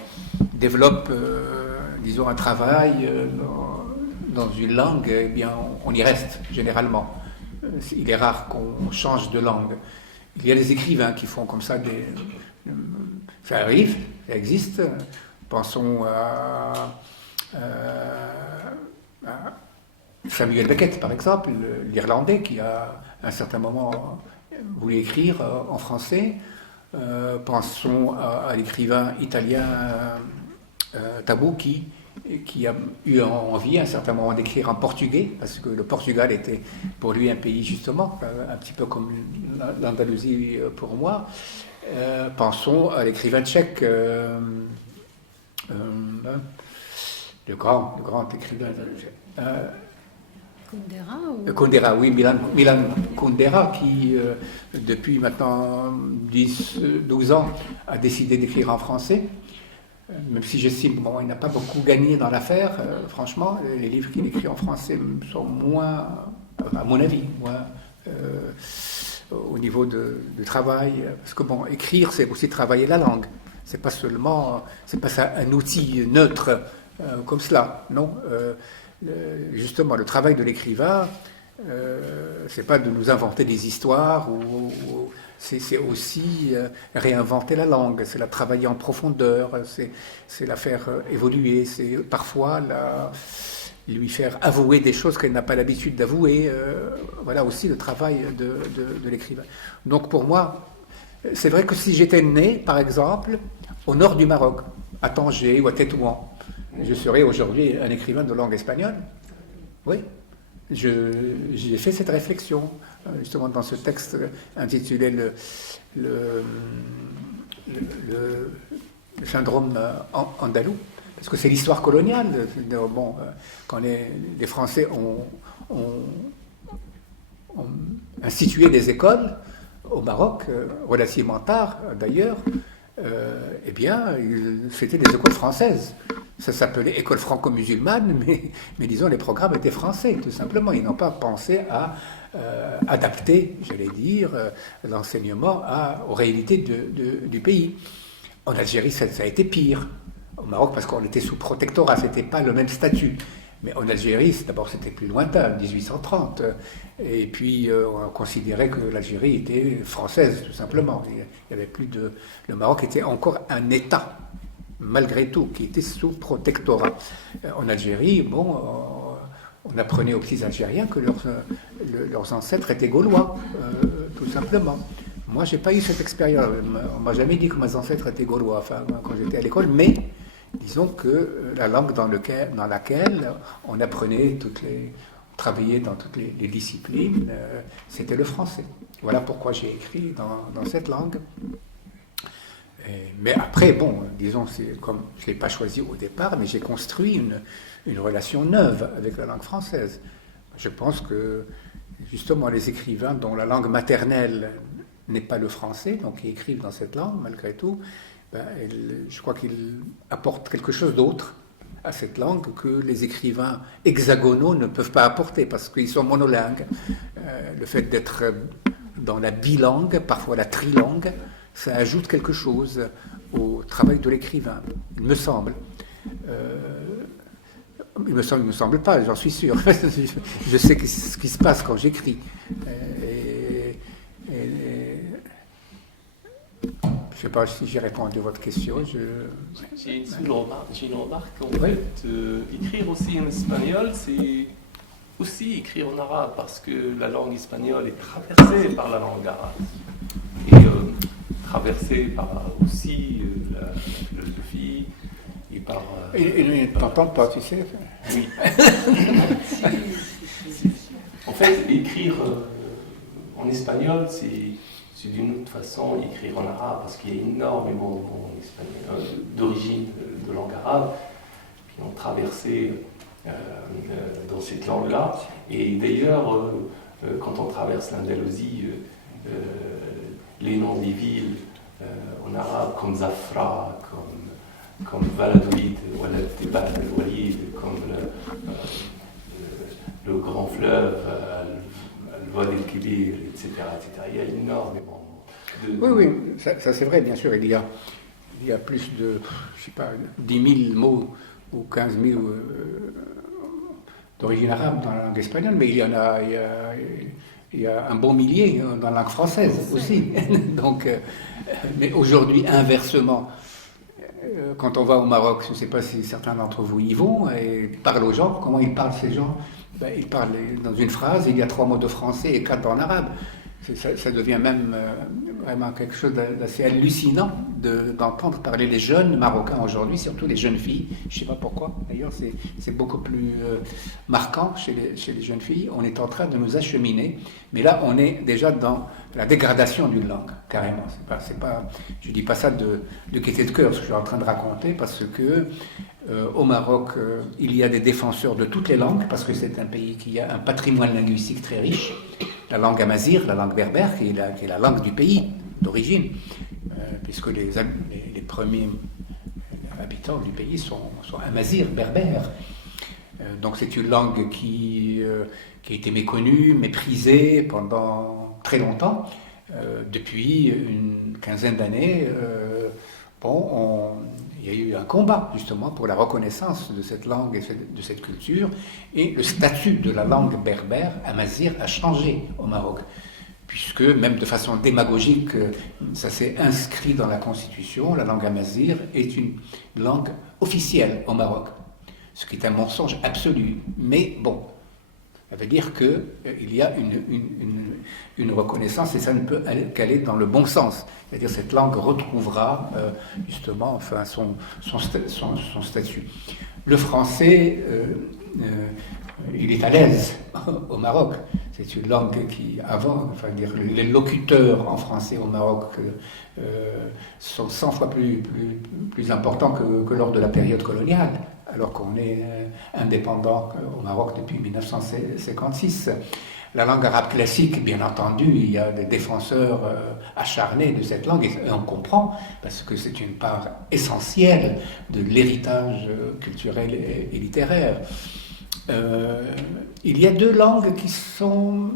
développe, disons, un travail dans une langue, eh bien, on y reste, généralement. Il est rare qu'on change de langue. Il y a des écrivains qui font comme ça ça arrive, ça existe. Pensons Samuel Beckett, par exemple, l'Irlandais, qui à un certain moment voulu écrire en français. Pensons à l'écrivain italien Tabou qui a eu envie à un certain moment d'écrire en portugais, parce que le Portugal était pour lui un pays justement, un petit peu comme l'Andalousie pour moi. Pensons à l'écrivain tchèque, le grand écrivain Kundera ou... Kundera, oui, Milan Kundera, qui depuis maintenant 10-12 ans a décidé d'écrire en français. Même si j'estime, bon, il n'a pas beaucoup gagné dans l'affaire, franchement, les livres qu'il écrit en français sont moins, à mon avis, moins au niveau de travail. Parce que bon, écrire, c'est aussi travailler la langue. C'est pas ça un outil neutre comme cela, non. Justement, le travail de l'écrivain, c'est pas de nous inventer des histoires, c'est aussi réinventer la langue, c'est la travailler en profondeur, c'est la faire évoluer, c'est parfois lui faire avouer des choses qu'elle n'a pas l'habitude d'avouer. Voilà aussi le travail de l'écrivain. Donc pour moi, c'est vrai que si j'étais né, par exemple, au nord du Maroc, à Tanger ou à Tétouan, je serais aujourd'hui un écrivain de langue espagnole. Oui, j'ai fait cette réflexion, justement dans ce texte intitulé le syndrome andalou, parce que c'est l'histoire coloniale. Bon, quand les Français ont institué des écoles au Maroc, relativement tard d'ailleurs, eh bien, c'était des écoles françaises. Ça s'appelait école franco-musulmane, mais disons, les programmes étaient français, tout simplement. Ils n'ont pas pensé à adapter, j'allais dire, l'enseignement aux réalités du pays. En Algérie, ça a été pire. Au Maroc, parce qu'on était sous protectorat, c'était pas le même statut. Mais en Algérie, d'abord, c'était plus lointain, 1830. Et puis, on considérait que l'Algérie était française, tout simplement. Il y avait plus de... Le Maroc était encore un État, malgré tout, qui était sous protectorat. En Algérie, bon, on apprenait aux petits Algériens que leurs ancêtres étaient gaulois, tout simplement. Moi, j'ai pas eu cette expérience. On m'a jamais dit que mes ancêtres étaient gaulois, enfin, quand j'étais à l'école, mais disons que la langue dans laquelle on apprenait on travaillait dans toutes les disciplines, c'était le français. Voilà pourquoi j'ai écrit dans cette langue. Mais après, bon, disons, c'est comme je ne l'ai pas choisi au départ, mais j'ai construit une relation neuve avec la langue française. Je pense que, justement, les écrivains dont la langue maternelle n'est pas le français, donc qui écrivent dans cette langue, malgré tout, je crois qu'ils apportent quelque chose d'autre à cette langue que les écrivains hexagonaux ne peuvent pas apporter, parce qu'ils sont monolingues. Le fait d'être dans la bilangue, parfois la trilangue, ça ajoute quelque chose au travail de l'écrivain, il me semble. Il me semble pas, j'en suis sûr. Je sais ce qui se passe quand j'écris. Je ne sais pas si j'ai répondu à votre question. J'ai une remarque. En fait, écrire aussi en espagnol, c'est aussi écrire en arabe, parce que la langue espagnole est traversée par la langue arabe. Et traversée par aussi la philosophie et par... Il ne t'entend pas, tu sais. Oui. En fait, écrire en espagnol, c'est d'une autre façon écrire en arabe, parce qu'il y a énormément d'origine de langue arabe qui ont traversé dans cette langue-là. Et d'ailleurs, quand on traverse l'Andalousie, les noms des villes en arabe, comme Zafra, comme Valladolid, Walid, comme le grand fleuve, le Wadi el-Kibir, etc. Il y a énormément de... Oui, ça c'est vrai, bien sûr. Il y a plus de, je sais pas, 10 000 mots ou 15 000 d'origine arabe dans la langue espagnole, mais il y a un bon millier dans la langue française aussi. Donc, mais aujourd'hui, inversement, quand on va au Maroc, je ne sais pas si certains d'entre vous y vont et parlent aux gens, comment ils parlent ces gens il parle dans une phrase, il y a 3 mots de français et 4 en arabe. Ça devient même vraiment quelque chose d'assez hallucinant d'entendre parler les jeunes Marocains aujourd'hui, surtout les jeunes filles. Je ne sais pas pourquoi, d'ailleurs c'est beaucoup plus marquant chez les jeunes filles. On est en train de nous acheminer, mais là on est déjà dans la dégradation d'une langue, carrément. Je ne dis pas ça de gaieté de cœur, ce que je suis en train de raconter, parce que au Maroc, il y a des défenseurs de toutes les langues, parce que c'est un pays qui a un patrimoine linguistique très riche. La langue amazigh, la langue berbère, qui est la langue du pays d'origine, puisque les premiers habitants du pays sont amazirs, berbères. Donc c'est une langue qui a été méconnue, méprisée pendant très longtemps. Depuis une quinzaine d'années, il y a eu un combat justement pour la reconnaissance de cette langue et de cette culture, et le statut de la langue berbère amazigh a changé au Maroc, puisque même de façon démagogique, ça s'est inscrit dans la Constitution. La langue amazigh est une langue officielle au Maroc, ce qui est un mensonge absolu. Mais bon, ça veut dire qu'il y a une reconnaissance, et ça ne peut qu'aller dans le bon sens. C'est-à-dire cette langue retrouvera justement son statut. Le français, il est à l'aise au Maroc. C'est une langue qui, les locuteurs en français au Maroc sont 100 fois plus importants que lors de la période coloniale, alors qu'on est indépendant au Maroc depuis 1956. La langue arabe classique, bien entendu, il y a des défenseurs acharnés de cette langue, et on comprend, parce que c'est une part essentielle de l'héritage culturel et littéraire. Il y a 2 langues qui sont...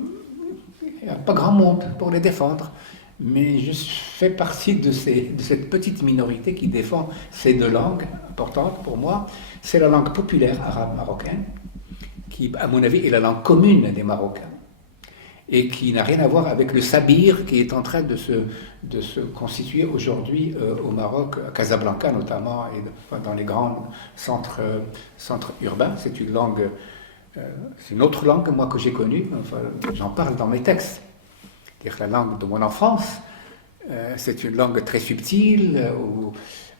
Il n'y a pas grand monde pour les défendre, mais je fais partie de cette petite minorité qui défend ces 2 langues importantes pour moi. C'est la langue populaire arabe marocaine, qui, à mon avis, est la langue commune des Marocains, et qui n'a rien à voir avec le sabir qui est en train de se constituer aujourd'hui au Maroc, à Casablanca notamment, et dans les grands centres urbains. C'est une langue, c'est une autre langue moi que j'ai connue, j'en parle dans mes textes. C'est-à-dire la langue de mon enfance, c'est une langue très subtile,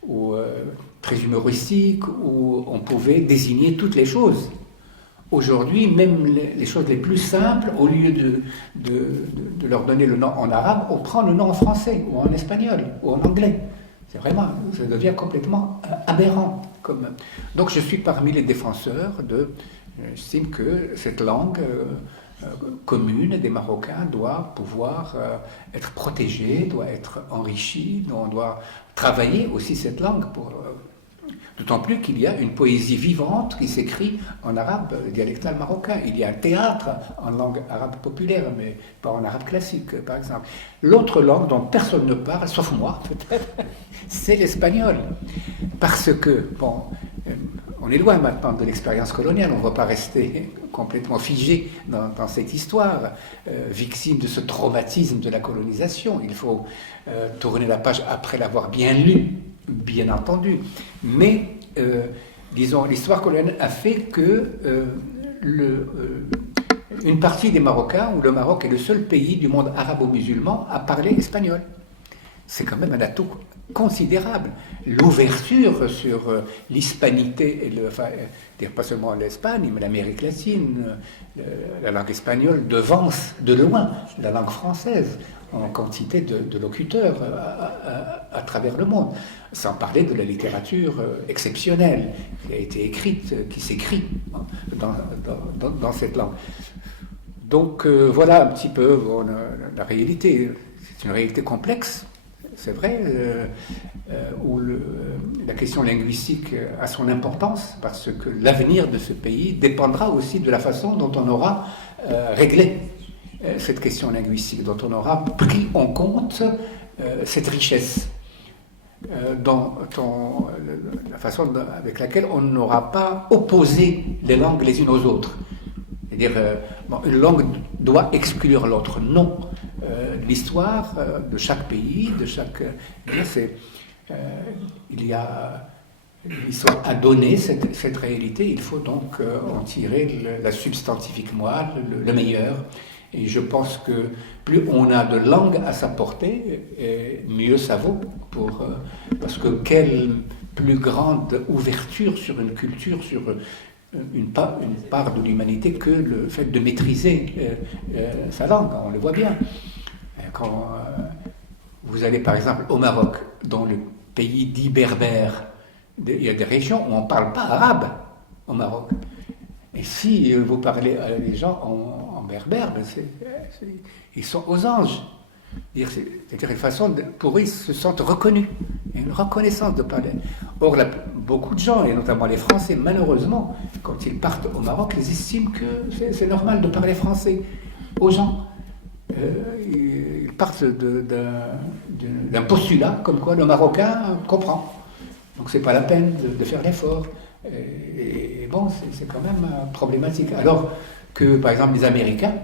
ou très humoristique, où on pouvait désigner toutes les choses. Aujourd'hui, même les choses les plus simples, au lieu de leur donner le nom en arabe, on prend le nom en français, ou en espagnol, ou en anglais. C'est vraiment, ça devient complètement aberrant. Donc je suis parmi les défenseurs j'estime que cette langue commune des Marocains doit pouvoir être protégée, doit être enrichie, on doit travailler aussi cette langue d'autant plus qu'il y a une poésie vivante qui s'écrit en arabe dialectal marocain. Il y a un théâtre en langue arabe populaire, mais pas en arabe classique, par exemple. L'autre langue dont personne ne parle, sauf moi peut-être, c'est l'espagnol. Parce que, on est loin maintenant de l'expérience coloniale, on ne va pas rester complètement figé dans cette histoire, victime de ce traumatisme de la colonisation. Il faut tourner la page après l'avoir bien lu, bien entendu, mais disons, l'histoire coloniale a fait que une partie des Marocains, où le Maroc est le seul pays du monde arabo-musulman à parler espagnol. C'est quand même un atout considérable. L'ouverture sur l'hispanité, pas seulement l'Espagne, mais l'Amérique latine, la langue espagnole devance de loin la langue française en quantité de locuteurs à travers le monde, sans parler de la littérature exceptionnelle qui a été écrite, qui s'écrit dans cette langue. Donc voilà un petit peu la réalité. C'est une réalité complexe, c'est vrai, où la question linguistique a son importance, parce que l'avenir de ce pays dépendra aussi de la façon dont on aura réglé cette question linguistique, dont on aura pris en compte cette richesse, dans la façon avec laquelle on n'aura pas opposé les langues les unes aux autres. C'est-à-dire, une langue doit exclure l'autre. Non. L'histoire de chaque pays, il y a l'histoire a donné cette réalité, il faut donc en tirer la substantifique moelle, le meilleur. Et je pense que plus on a de langue à sa portée, mieux ça vaut. Parce que quelle plus grande ouverture sur une culture, sur une part de l'humanité que le fait de maîtriser sa langue. On le voit bien. Quand vous allez par exemple au Maroc, dans le pays dit berbère, il y a des régions où on ne parle pas arabe au Maroc. Et si vous parlez à des gens en berbère, ben ils sont aux anges. C'est-à-dire une façon, pour eux, ils se sentent reconnus. Il y a une reconnaissance de parler. Or, beaucoup de gens, et notamment les Français, malheureusement, quand ils partent au Maroc, ils estiment que c'est normal de parler français aux gens. Ils partent d'un postulat comme quoi le Marocain comprend. Donc c'est pas la peine de faire l'effort. Et bon, c'est quand même problématique. Alors que, par exemple, les Américains,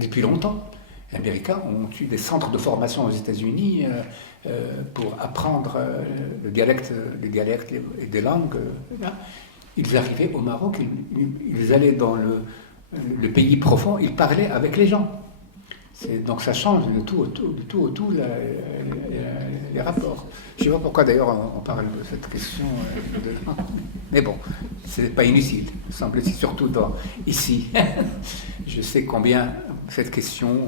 depuis longtemps, les Américains ont eu des centres de formation aux États-Unis pour apprendre le dialecte et des langues. Ils arrivaient au Maroc, ils allaient dans le pays profond, ils parlaient avec les gens. Donc ça change de tout au tout les rapports. Je ne sais pas pourquoi d'ailleurs on parle de cette question. Mais bon, ce n'est pas inutile, semble-t-il, surtout ici. Je sais combien cette question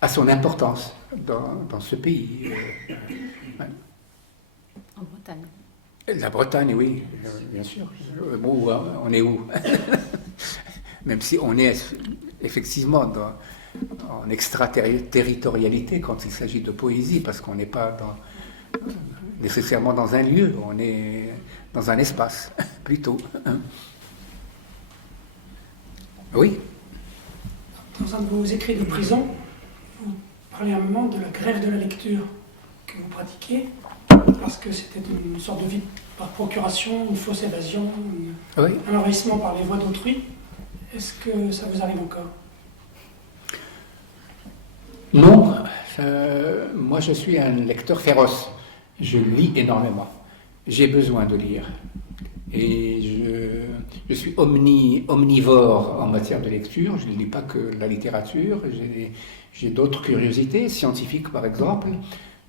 a son importance dans ce pays. En Bretagne. La Bretagne, oui, bien sûr. On est où? Même si on est effectivement en extraterritorialité quand il s'agit de poésie, parce qu'on n'est pas nécessairement dans un lieu, on est dans un espace, plutôt. Oui. Dans un de vos écrits de prison, vous parlez à un moment de la grève de la lecture que vous pratiquiez, parce que c'était une sorte de vie par procuration, une fausse évasion, un envahissement par les voix d'autrui. Est-ce que ça vous arrive encore? Non, moi je suis un lecteur féroce. Je lis énormément. J'ai besoin de lire. Et je suis omnivore en matière de lecture. Je ne lis pas que la littérature. J'ai d'autres curiosités scientifiques, par exemple.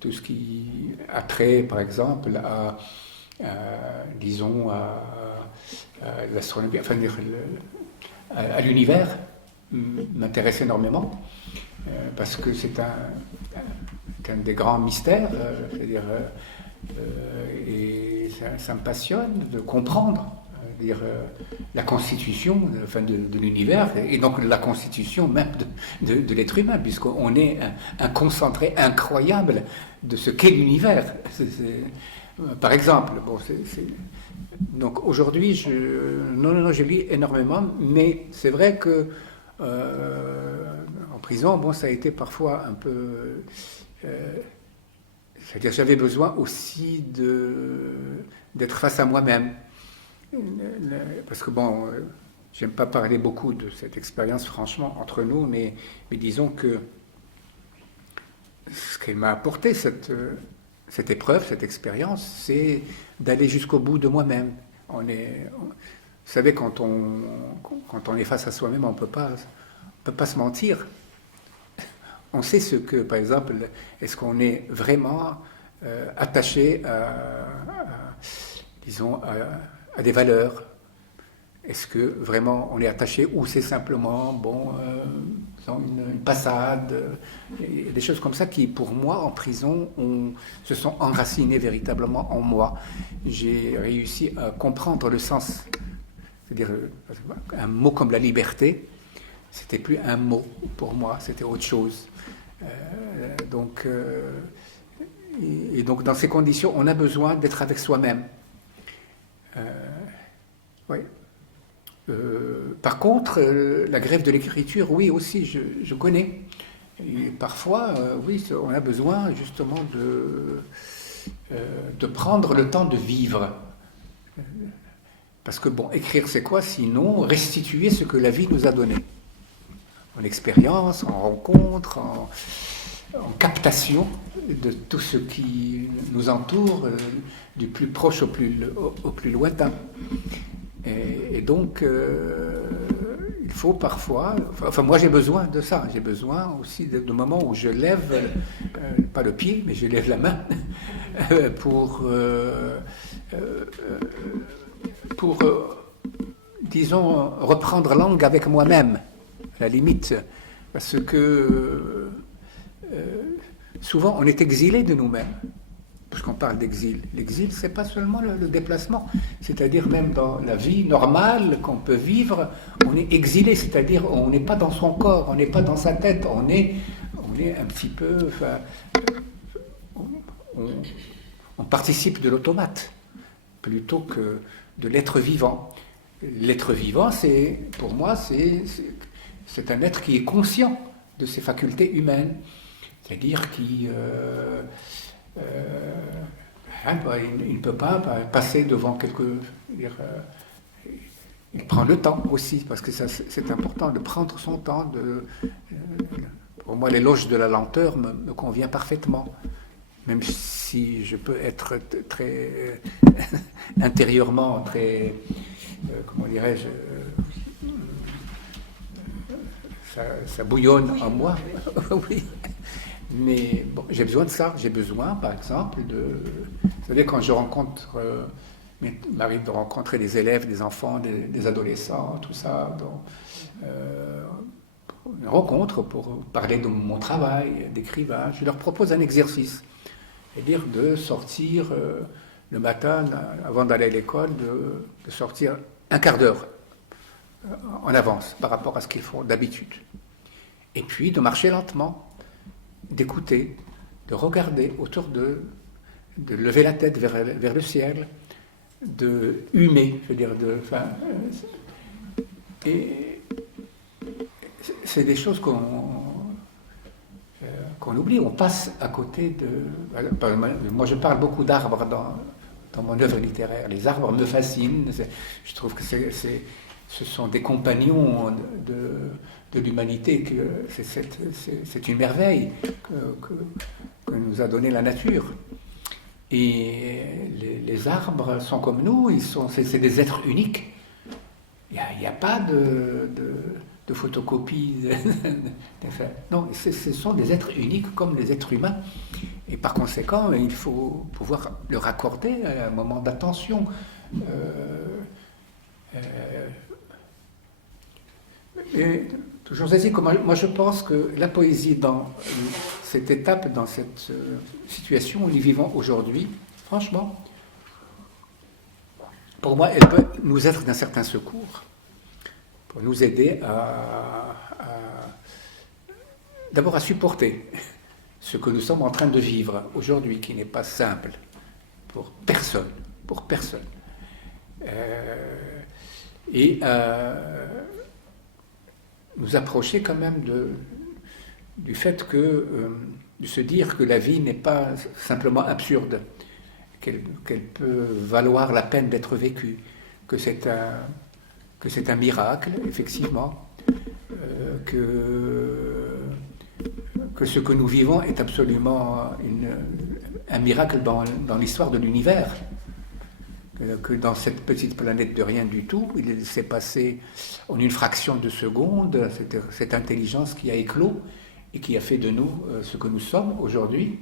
Tout ce qui a trait, par exemple, à l'astronomie, enfin, à l'univers, m'intéresse énormément. Parce que c'est un des grands mystères, c'est-à-dire, et ça me passionne de comprendre, la constitution de l'univers, et donc la constitution même de l'être humain, puisqu'on est un concentré incroyable de ce qu'est l'univers. Par exemple, donc aujourd'hui, je lis énormément, mais c'est vrai que en prison, ça a été parfois un peu... c'est-à-dire j'avais besoin aussi d'être face à moi-même. Parce que j'aime pas parler beaucoup de cette expérience, franchement, entre nous, mais disons que ce qu'elle m'a apporté, cette épreuve, cette expérience, c'est d'aller jusqu'au bout de moi-même. Vous savez, quand on est face à soi-même, on peut pas se mentir. On sait ce que, par exemple, est-ce qu'on est vraiment attaché à des valeurs? Est-ce que vraiment on est attaché, ou c'est simplement une passade, des choses comme ça qui, pour moi, en prison, se sont enracinées véritablement en moi. J'ai réussi à comprendre le sens. C'est-à-dire, un mot comme la liberté, c'était plus un mot pour moi, c'était autre chose. Donc, dans ces conditions, on a besoin d'être avec soi-même. Oui. Par contre, la grève de l'écriture, oui, aussi, je connais. Et parfois, oui, on a besoin justement de prendre le temps de vivre. Parce que, écrire, c'est quoi? Sinon, restituer ce que la vie nous a donné. En expérience, en rencontre, en captation de tout ce qui nous entoure, du plus proche au plus lointain. Et donc, il faut parfois... Enfin, moi, j'ai besoin de ça. J'ai besoin aussi de moments où je lève, pas le pied, mais je lève la main pour disons, reprendre langue avec moi-même, à la limite. Parce que souvent, on est exilé de nous-mêmes. Puisqu'on parle d'exil. L'exil, c'est pas seulement le déplacement. C'est-à-dire même dans la vie normale qu'on peut vivre, on est exilé. C'est-à-dire on n'est pas dans son corps, on n'est pas dans sa tête. On est un petit peu... Enfin, on participe de l'automate plutôt que de l'être vivant. L'être vivant, pour moi, c'est un être qui est conscient de ses facultés humaines. C'est-à-dire qui... il ne peut pas passer devant il prend le temps aussi, parce que c'est important de prendre son temps. Pour moi, l'éloge de la lenteur me convient parfaitement, même si je peux être très intérieurement très, comment dirais-je, ça bouillonne en moi. Oui. Mais bon, j'ai besoin de ça. J'ai besoin, par exemple, vous savez, quand je rencontre, il m'arrive de rencontrer des élèves, des enfants, des adolescents, tout ça, une rencontre pour parler de mon travail d'écrivain. Je leur propose un exercice, c'est-à-dire de sortir le matin, avant d'aller à l'école, de sortir un quart d'heure en avance par rapport à ce qu'ils font d'habitude. Et puis de marcher lentement, d'écouter, de regarder autour d'eux, de lever la tête vers le ciel, de humer, je veux dire, et c'est des choses qu'on oublie, on passe à côté de... Moi, je parle beaucoup d'arbres dans mon œuvre littéraire. Les arbres me fascinent, je trouve que ce sont des compagnons de l'humanité, que c'est une merveille que nous a donné la nature. Et les arbres sont comme nous, c'est des êtres uniques. Il n'y a pas de photocopie. Non, ce sont des êtres uniques comme les êtres humains. Et par conséquent, il faut pouvoir leur accorder un moment d'attention. Et toujours ainsi, moi je pense que la poésie dans cette étape, dans cette situation où nous vivons aujourd'hui, franchement, pour moi, elle peut nous être d'un certain secours, pour nous aider d'abord à supporter ce que nous sommes en train de vivre aujourd'hui, qui n'est pas simple pour personne, et nous approcher quand même du fait de se dire que la vie n'est pas simplement absurde, qu'elle peut valoir la peine d'être vécue, que c'est un miracle, effectivement, que ce que nous vivons est absolument un miracle dans l'histoire de l'univers, que dans cette petite planète de rien du tout, il s'est passé en une fraction de seconde cette intelligence qui a éclos et qui a fait de nous ce que nous sommes aujourd'hui,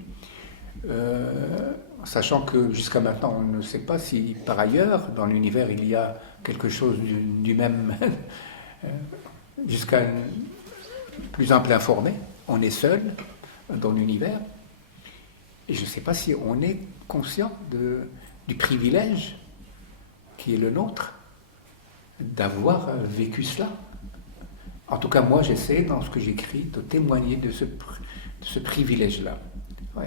sachant que jusqu'à maintenant on ne sait pas si par ailleurs dans l'univers il y a quelque chose du même jusqu'à un plus ample informé. On est seul dans l'univers et je ne sais pas si on est conscient du privilège qui est le nôtre d'avoir vécu cela. En tout cas, moi, j'essaie, dans ce que j'écris, de témoigner de ce privilège-là. Oui.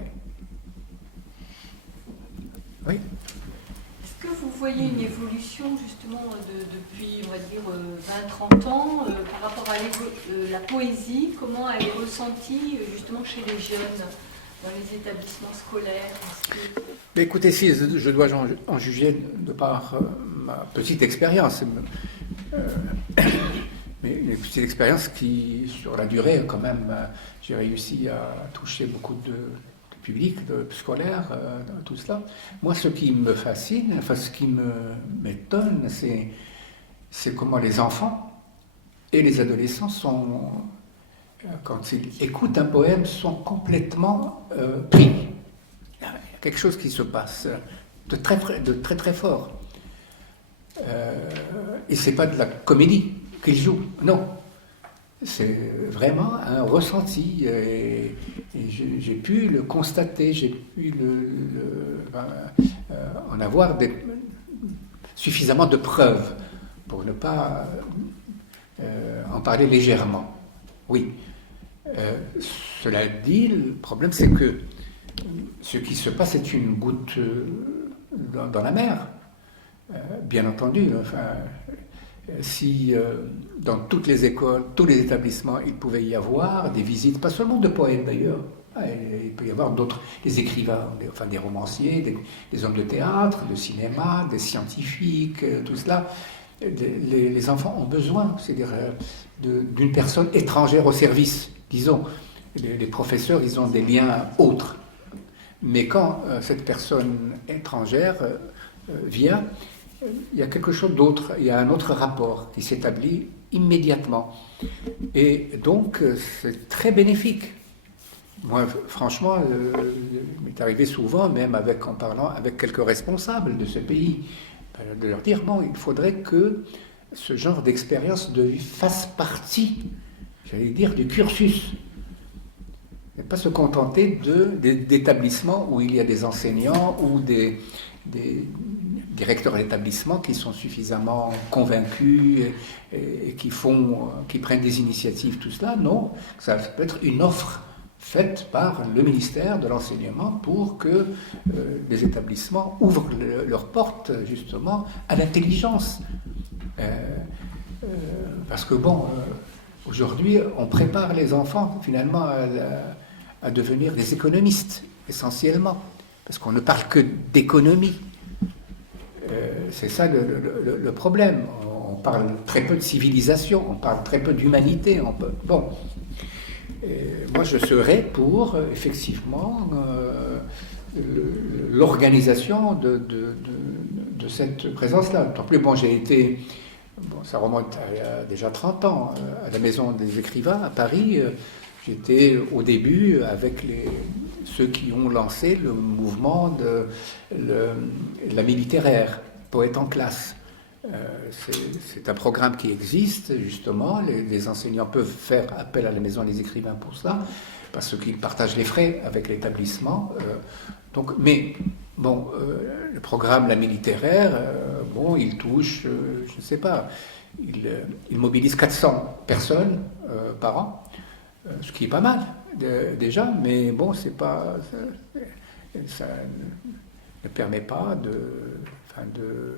Oui. Est-ce que vous voyez une évolution, justement, depuis, on va dire, 20-30 ans, par rapport à la poésie, comment elle est ressentie, justement, chez les jeunes, dans les établissements scolaires? Mais écoutez, si je dois en juger de par ma petite expérience, Mais une petite expérience qui, sur la durée, quand même, j'ai réussi à toucher beaucoup de public, de scolaire, tout cela. Moi, ce qui me fascine, enfin, ce qui m'étonne, c'est comment les enfants et les adolescents sont, quand ils écoutent un poème, sont complètement pris. Il y a quelque chose qui se passe de très très fort. Et c'est pas de la comédie qu'ils jouent, non. C'est vraiment un ressenti et j'ai pu le constater, j'ai pu en avoir suffisamment de preuves pour ne pas en parler légèrement. Oui. Cela dit, le problème c'est que ce qui se passe est une goutte dans la mer, bien entendu. Enfin, si dans toutes les écoles, tous les établissements, il pouvait y avoir des visites, pas seulement de poètes d'ailleurs, il peut y avoir d'autres, des écrivains, des romanciers, des hommes de théâtre, de cinéma, des scientifiques, tout cela. Les enfants ont besoin, c'est-à-dire d'une personne étrangère au service, disons. Les professeurs, ils ont des liens autres. Mais quand cette personne étrangère vient, il y a quelque chose d'autre, il y a un autre rapport qui s'établit immédiatement. Et donc, c'est très bénéfique. Moi, franchement, il m'est arrivé souvent, même en parlant avec quelques responsables de ce pays, de leur dire, bon, il faudrait que ce genre d'expérience fasse partie, j'allais dire, du cursus. Et pas se contenter d'établissements où il y a des enseignants ou des directeurs d'établissement qui sont suffisamment convaincus et qui prennent des initiatives, tout cela. Non, ça peut être une offre faite par le ministère de l'Enseignement pour que les établissements ouvrent leurs portes justement à l'intelligence. Parce que bon, aujourd'hui, on prépare les enfants finalement à devenir des économistes, essentiellement, parce qu'on ne parle que d'économie. C'est ça le problème. On parle très peu de civilisation, on parle très peu d'humanité. Bon, moi je serais pour, effectivement, l'organisation de cette présence-là. Tant plus, bon, j'ai été, ça remonte à déjà 30 ans, à la Maison des Écrivains à Paris. J'étais au début avec ceux qui ont lancé le mouvement de l'ami littéraire, poète en classe. C'est un programme qui existe, justement. Les enseignants peuvent faire appel à la Maison des Écrivains pour ça, parce qu'ils partagent les frais avec l'établissement. Mais bon, le programme l'ami littéraire, bon, il touche, je ne sais pas, il mobilise 400 personnes par an. Ce qui est pas mal déjà, mais bon, ça ne permet pas de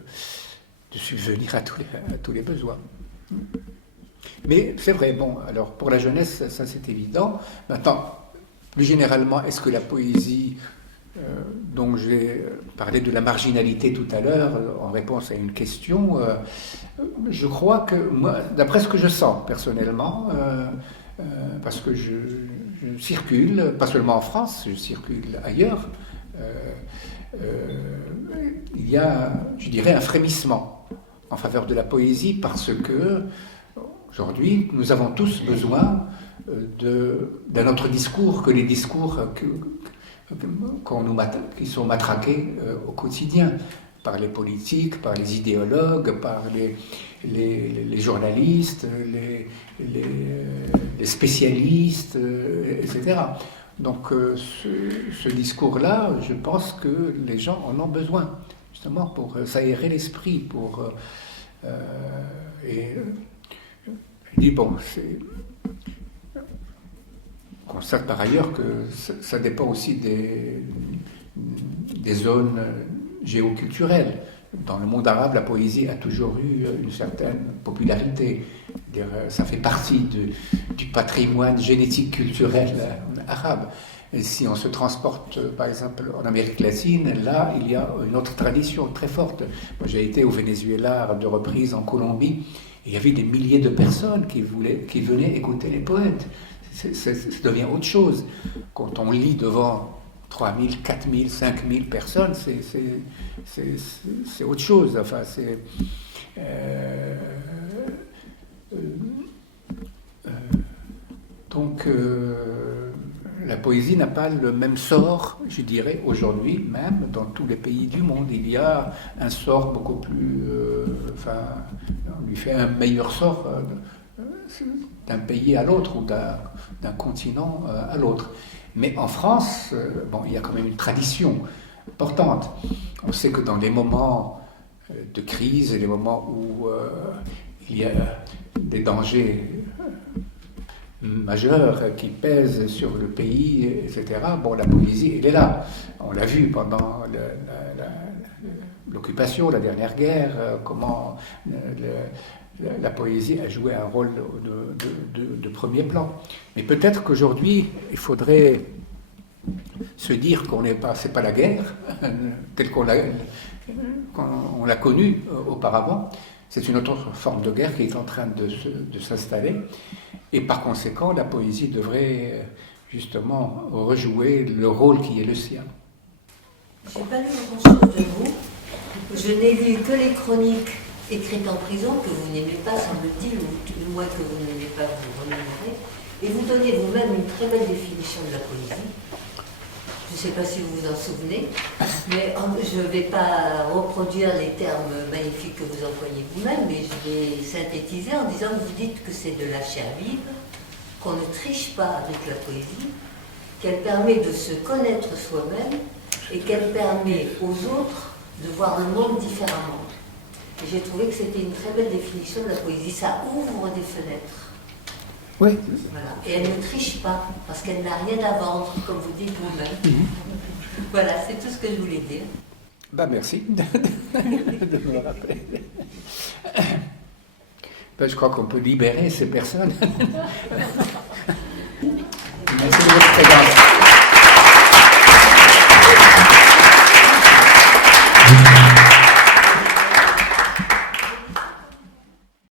subvenir à tous les besoins. Mais c'est vrai, bon, alors pour la jeunesse, ça c'est évident. Maintenant, plus généralement, est-ce que la poésie, dont j'ai parlé de la marginalité tout à l'heure, en réponse à une question, je crois que moi, d'après ce que je sens personnellement, parce que je circule, pas seulement en France, je circule ailleurs, il y a, je dirais, un frémissement en faveur de la poésie parce que, aujourd'hui, nous avons tous besoin d'un autre discours que les discours qui sont matraqués au quotidien par les politiques, par les idéologues, par les journalistes, les spécialistes, etc. Donc ce discours-là, je pense que les gens en ont besoin, justement pour s'aérer l'esprit, je dis bon, on constate par ailleurs que ça dépend aussi des zones géoculturelles. Dans le monde arabe, la poésie a toujours eu une certaine popularité. Ça fait partie du patrimoine génétique culturel arabe. Et si on se transporte, par exemple, en Amérique latine, là, il y a une autre tradition très forte. Moi, j'ai été au Venezuela à 2 reprises, en Colombie, il y avait des milliers de personnes qui venaient écouter les poètes. Ça devient autre chose. Quand on lit devant 3 000, 4 000, 5 000 personnes, c'est autre chose. Enfin, donc, la poésie n'a pas le même sort, je dirais, aujourd'hui, même dans tous les pays du monde. Il y a un sort beaucoup plus... on lui fait un meilleur sort d'un pays à l'autre ou d'un continent à l'autre. Mais en France, il y a quand même une tradition importante. On sait que dans les moments de crise et les moments où il y a des dangers majeurs qui pèsent sur le pays, etc., la poésie, elle est là. On l'a vu pendant l'occupation, la dernière guerre, comment la poésie a joué un rôle de premier plan. Mais peut-être qu'aujourd'hui, il faudrait se dire c'est pas la guerre telle qu'on l'a connue auparavant. C'est une autre forme de guerre qui est en train de s'installer. Et par conséquent, la poésie devrait justement rejouer le rôle qui est le sien. Je n'ai pas lu grand-chose de vous. Je n'ai lu que les chroniques écrites en prison, que vous n'aimez pas, semble-t-il, ou du moins que vous n'aimez pas vous remémorer. Et vous donnez vous-même une très belle définition de la poésie. Je ne sais pas si vous vous en souvenez, mais je ne vais pas reproduire les termes magnifiques que vous employez vous-même, mais je vais synthétiser en disant que vous dites que c'est de la chair vive, qu'on ne triche pas avec la poésie, qu'elle permet de se connaître soi-même et qu'elle permet aux autres de voir le monde différemment. Et j'ai trouvé que c'était une très belle définition de la poésie. Ça ouvre des fenêtres. Oui. Voilà. Et elle ne triche pas, parce qu'elle n'a rien à vendre, comme vous dites vous-même. Voilà, c'est tout ce que je voulais dire. Merci de me rappeler. Je crois qu'on peut libérer ces personnes.